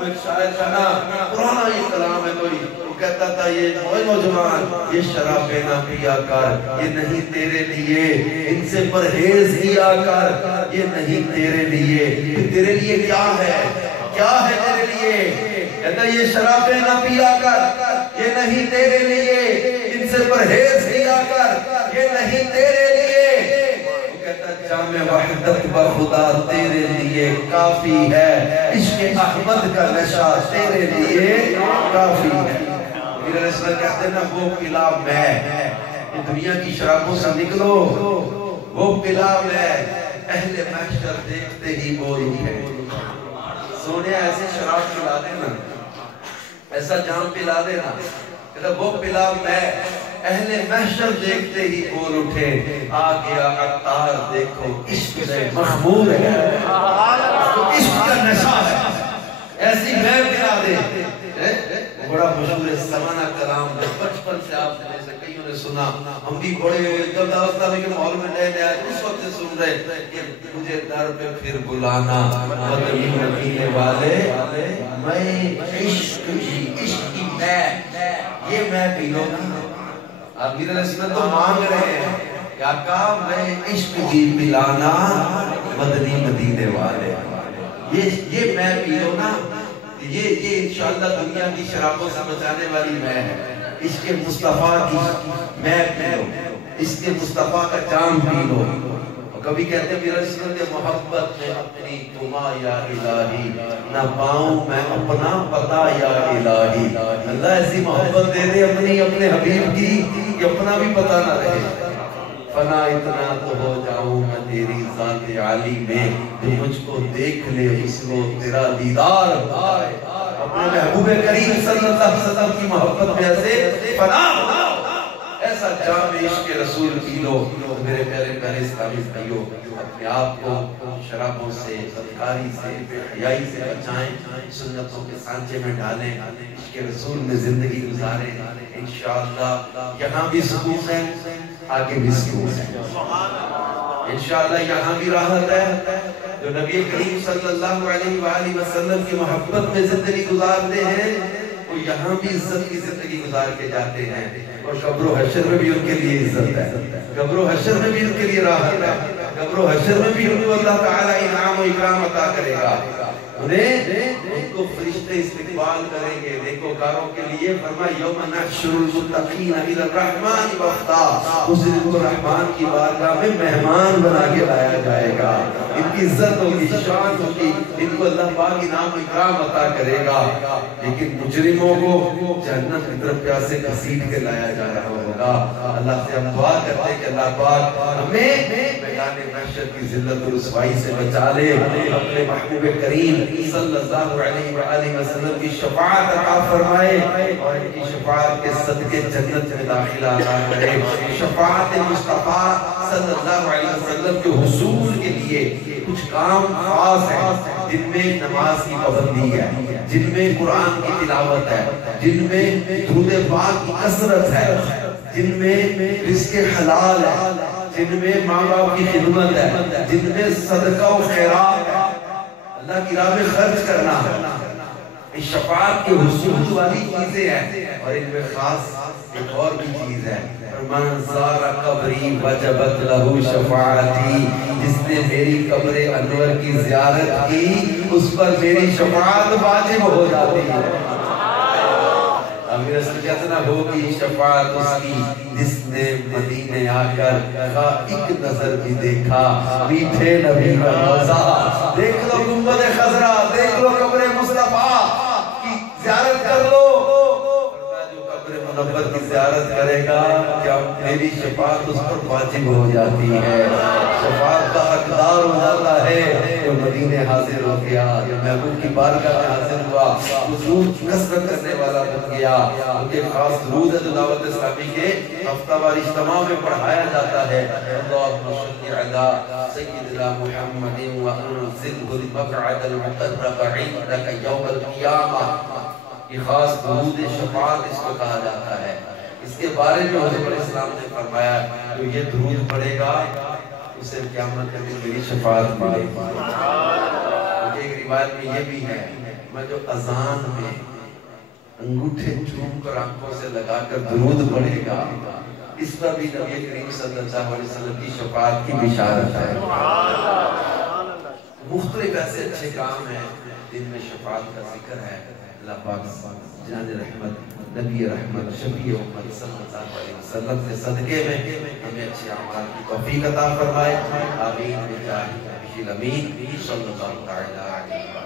ایک شاعر کا نا پرانا ہی کلام ہے کوئی، وہ کہتا تھا یہ نوجوان یہ شرابیں نہ پیا کر، یہ نہیں تیرے لیے، ان سے پرہیز کیا کر، یہ نہیں تیرے لیے. تیرے لیے کیا ہے؟ کیا ہے تیرے لیے؟ کہتا یہ شرابیں نہ پیا کر، یہ نہیں تیرے لیے، ان سے پرہیز کیا کر، یہ نہیں تیرے لیے. جام وحدت بخدا تیرے لیے کافی ہے، عشق احمد کا نشہ تیرے لیے کافی ہے. میرے رسول کہتے ہیں نا وہ پلا میں، یہ دنیا کی شرابوں سے نکلو، وہ پلا میں، اہل محشر دیکھتے ہی بول اٹھے. سونے ایسے شراب پلا دینا، ایسا جام پلا دینا، کہتا وہ پلا میں، اہل محشر دیکھتے ہی بول اٹھے آ گیا عطار دیکھو عشق سے مخمور ہے. عشق کا نشہ ہے، ایسی میں پلا دے. بڑا مشہور زمانہ کلام ہے، بچپن سے آپ نے سے کئیوں نے سنا، ہم بھی بڑے جب دعوت کے ماحول میں نئے آئے اس وقت سے سن رہے کہ مجھے در پہ پھر بلانا مدنی مدینے والے، میں عشق کی میں، یہ میں پی لو نا. اب میرے رسول تو مانگ رہے ہیں کہ آقا میں عشق کی پلانا مدنی مدینے والے، یہ میں پیو نا، یہ انشاءاللہ دنیا کی شرابوں سے بچانے والی میں ہے. عشق مصطفیٰ کی میں پیو، عشق مصطفیٰ کا جام پی لو. کبھی کہتے ہیں میرے رسول نے محبت میں اپنی تما یا الہی، نہ پاؤں میں اپنا پتا یا الہی. اللہ ایسی محبت دے دے اپنے حبیب کی کہ اپنا بھی پتا نہ رہے. فنا اتنا تو ہو جاؤں میں تیری ذات عالی میں، تو مجھ کو دیکھ لے اس کو تیرا دیدار. اپنے محبوب کریم صلی اللہ علیہ وسلم کی محبت میں ایسے فنا ایسا جام عشق رسول پی لو. میرے پیارے اسلامی بھائیوں، اپنے آپ کو شرابوں سے، بدکاری سے، بے حیائی سے بچائیں، سنتوں کے سانچے میں ڈالیں، عشق رسول میں زندگی گزاریں. انشاءاللہ یہاں بھی سکون ہے، آگے بھی سکون ہے. انشاءاللہ یہاں بھی راحت ہے. جو نبی کریم صلی اللہ علیہ وآلہ وسلم کی محبت میں زندگی گزارتے ہیں وہ یہاں بھی عزت کی زندگی گزار کے جاتے ہیں. اور قبر و حشر میں بھی ان کے لیے عزت ہے، قبر و حشر میں بھی ان کے لیے راحت ہے، قبر و حشر میں بھی ان کو اللہ تعالیٰ انعام و اکرام عطا کرے گا. ان کو فرشتے استقبال کریں گے. دیکھو کاروں کے لیے فرمایا یوم نحشر المتقین الی الرحمن وفدا، اس دن کو رحمان کی بارگاہ میں مہمان بنا کے لایا جائے گا. ان کی عزت ہوگی، شان ہوگی، ان کو اللہ پاک انعام و اکرام عطا کرے گا. لیکن مجرموں کو جہنم کی طرف پیاسے گھسیٹ کے لایا جا رہا ہوگا. اللہ سے ہم دعا کرتے ہیں کہ اللہ پاک ہمیں میدان محشر کی ذلت و رسوائی سے بچا لے. اپنے محبوب کریم صلی اللہ علیہ وآلہ وسلم کی شفاعت عطا فرمائے اور ان کی شفاعت کے صدقے جنت میں داخلہ عطا کرے. شفاعت مصطفیٰ صلی اللہ علیہ وسلم کے حصول کے لیے کچھ کام خاص ہیں، جن میں نماز کی پابندی ہے، جن میں قرآن کی تلاوت ہے، جن میں درود پاک کی کثرت ہے، جن میں رزق حلال ہے، جن میں ماں باپ کی خدمت ہے، جن میں صدقہ و خیرات ہے، اللہ کی راہ میں خرچ کرنا. اس شفاعت کے حصول والی چیزیں ہیں. اور ان میں خاص ایک اور بھی چیز ہے، من زار قبری وجبت لہو شفاعتی، جس نے میری قبر انور کی زیارت کی اس پر میری شفاعت واجب ہو جاتی ہے. امیر اسم کہتنا ہوگی شفاعت اس کی جس نے مدینے آ کر ایک نظر بھی دیکھا میٹھے نبی کا روضہ. دیکھ لو گنبد خضرا، دیکھ لو قبر مصطفیٰ کی زیارت کر لو. جو قبر منور کی زیارت کرے گا کیا میری شفاعت اس پر واجب ہو جاتی ہے. شفاعت کا حقدار ہو جاتا ہے جو مدینے حاضر ہو گیا، جو محبوب کی بارگاہ میں حاضر ہوا، درود کثرت کرنے والا بن گیا. ان کے خاص درود ہے جو دعوت اسلامی کے ہفتہ وار اجتماع میں پڑھایا جاتا ہے. اللہم صل علی سیدنا محمد وانزلہ المقعد المقرب عندک یوم القیامہ. یہ خاص درود شفاعت اس کو کہا جاتا ہے. اس کے بارے میں حضور اسلام نے فرمایا جو یہ درود پڑھے گا اسے قیامت میں میری شفاعت ملے گی۔ کیونکہ ایک روایت میں یہ بھی ہے، میں جو اذان میں انگوٹھے چوم کر آنکھوں سے لگا کر درود پڑھے گا، اس پر بھی نبی کریم صلی اللہ علیہ وسلم کی شفاعت کی بشارت ہے۔ مختلف ایسے اچھے کام ہیں جن میں شفاعت کا ذکر ہے۔ اللہ پاک جان رحمت، نبی رحمت، شفیع امت صلی اللہ علیہ وسلم کے صدقے میں ہمیں اچھے اعمال کی توفیق عطا فرمائے۔ آمین بجاہ نبی الامین صلی اللہ علیہ وسلم۔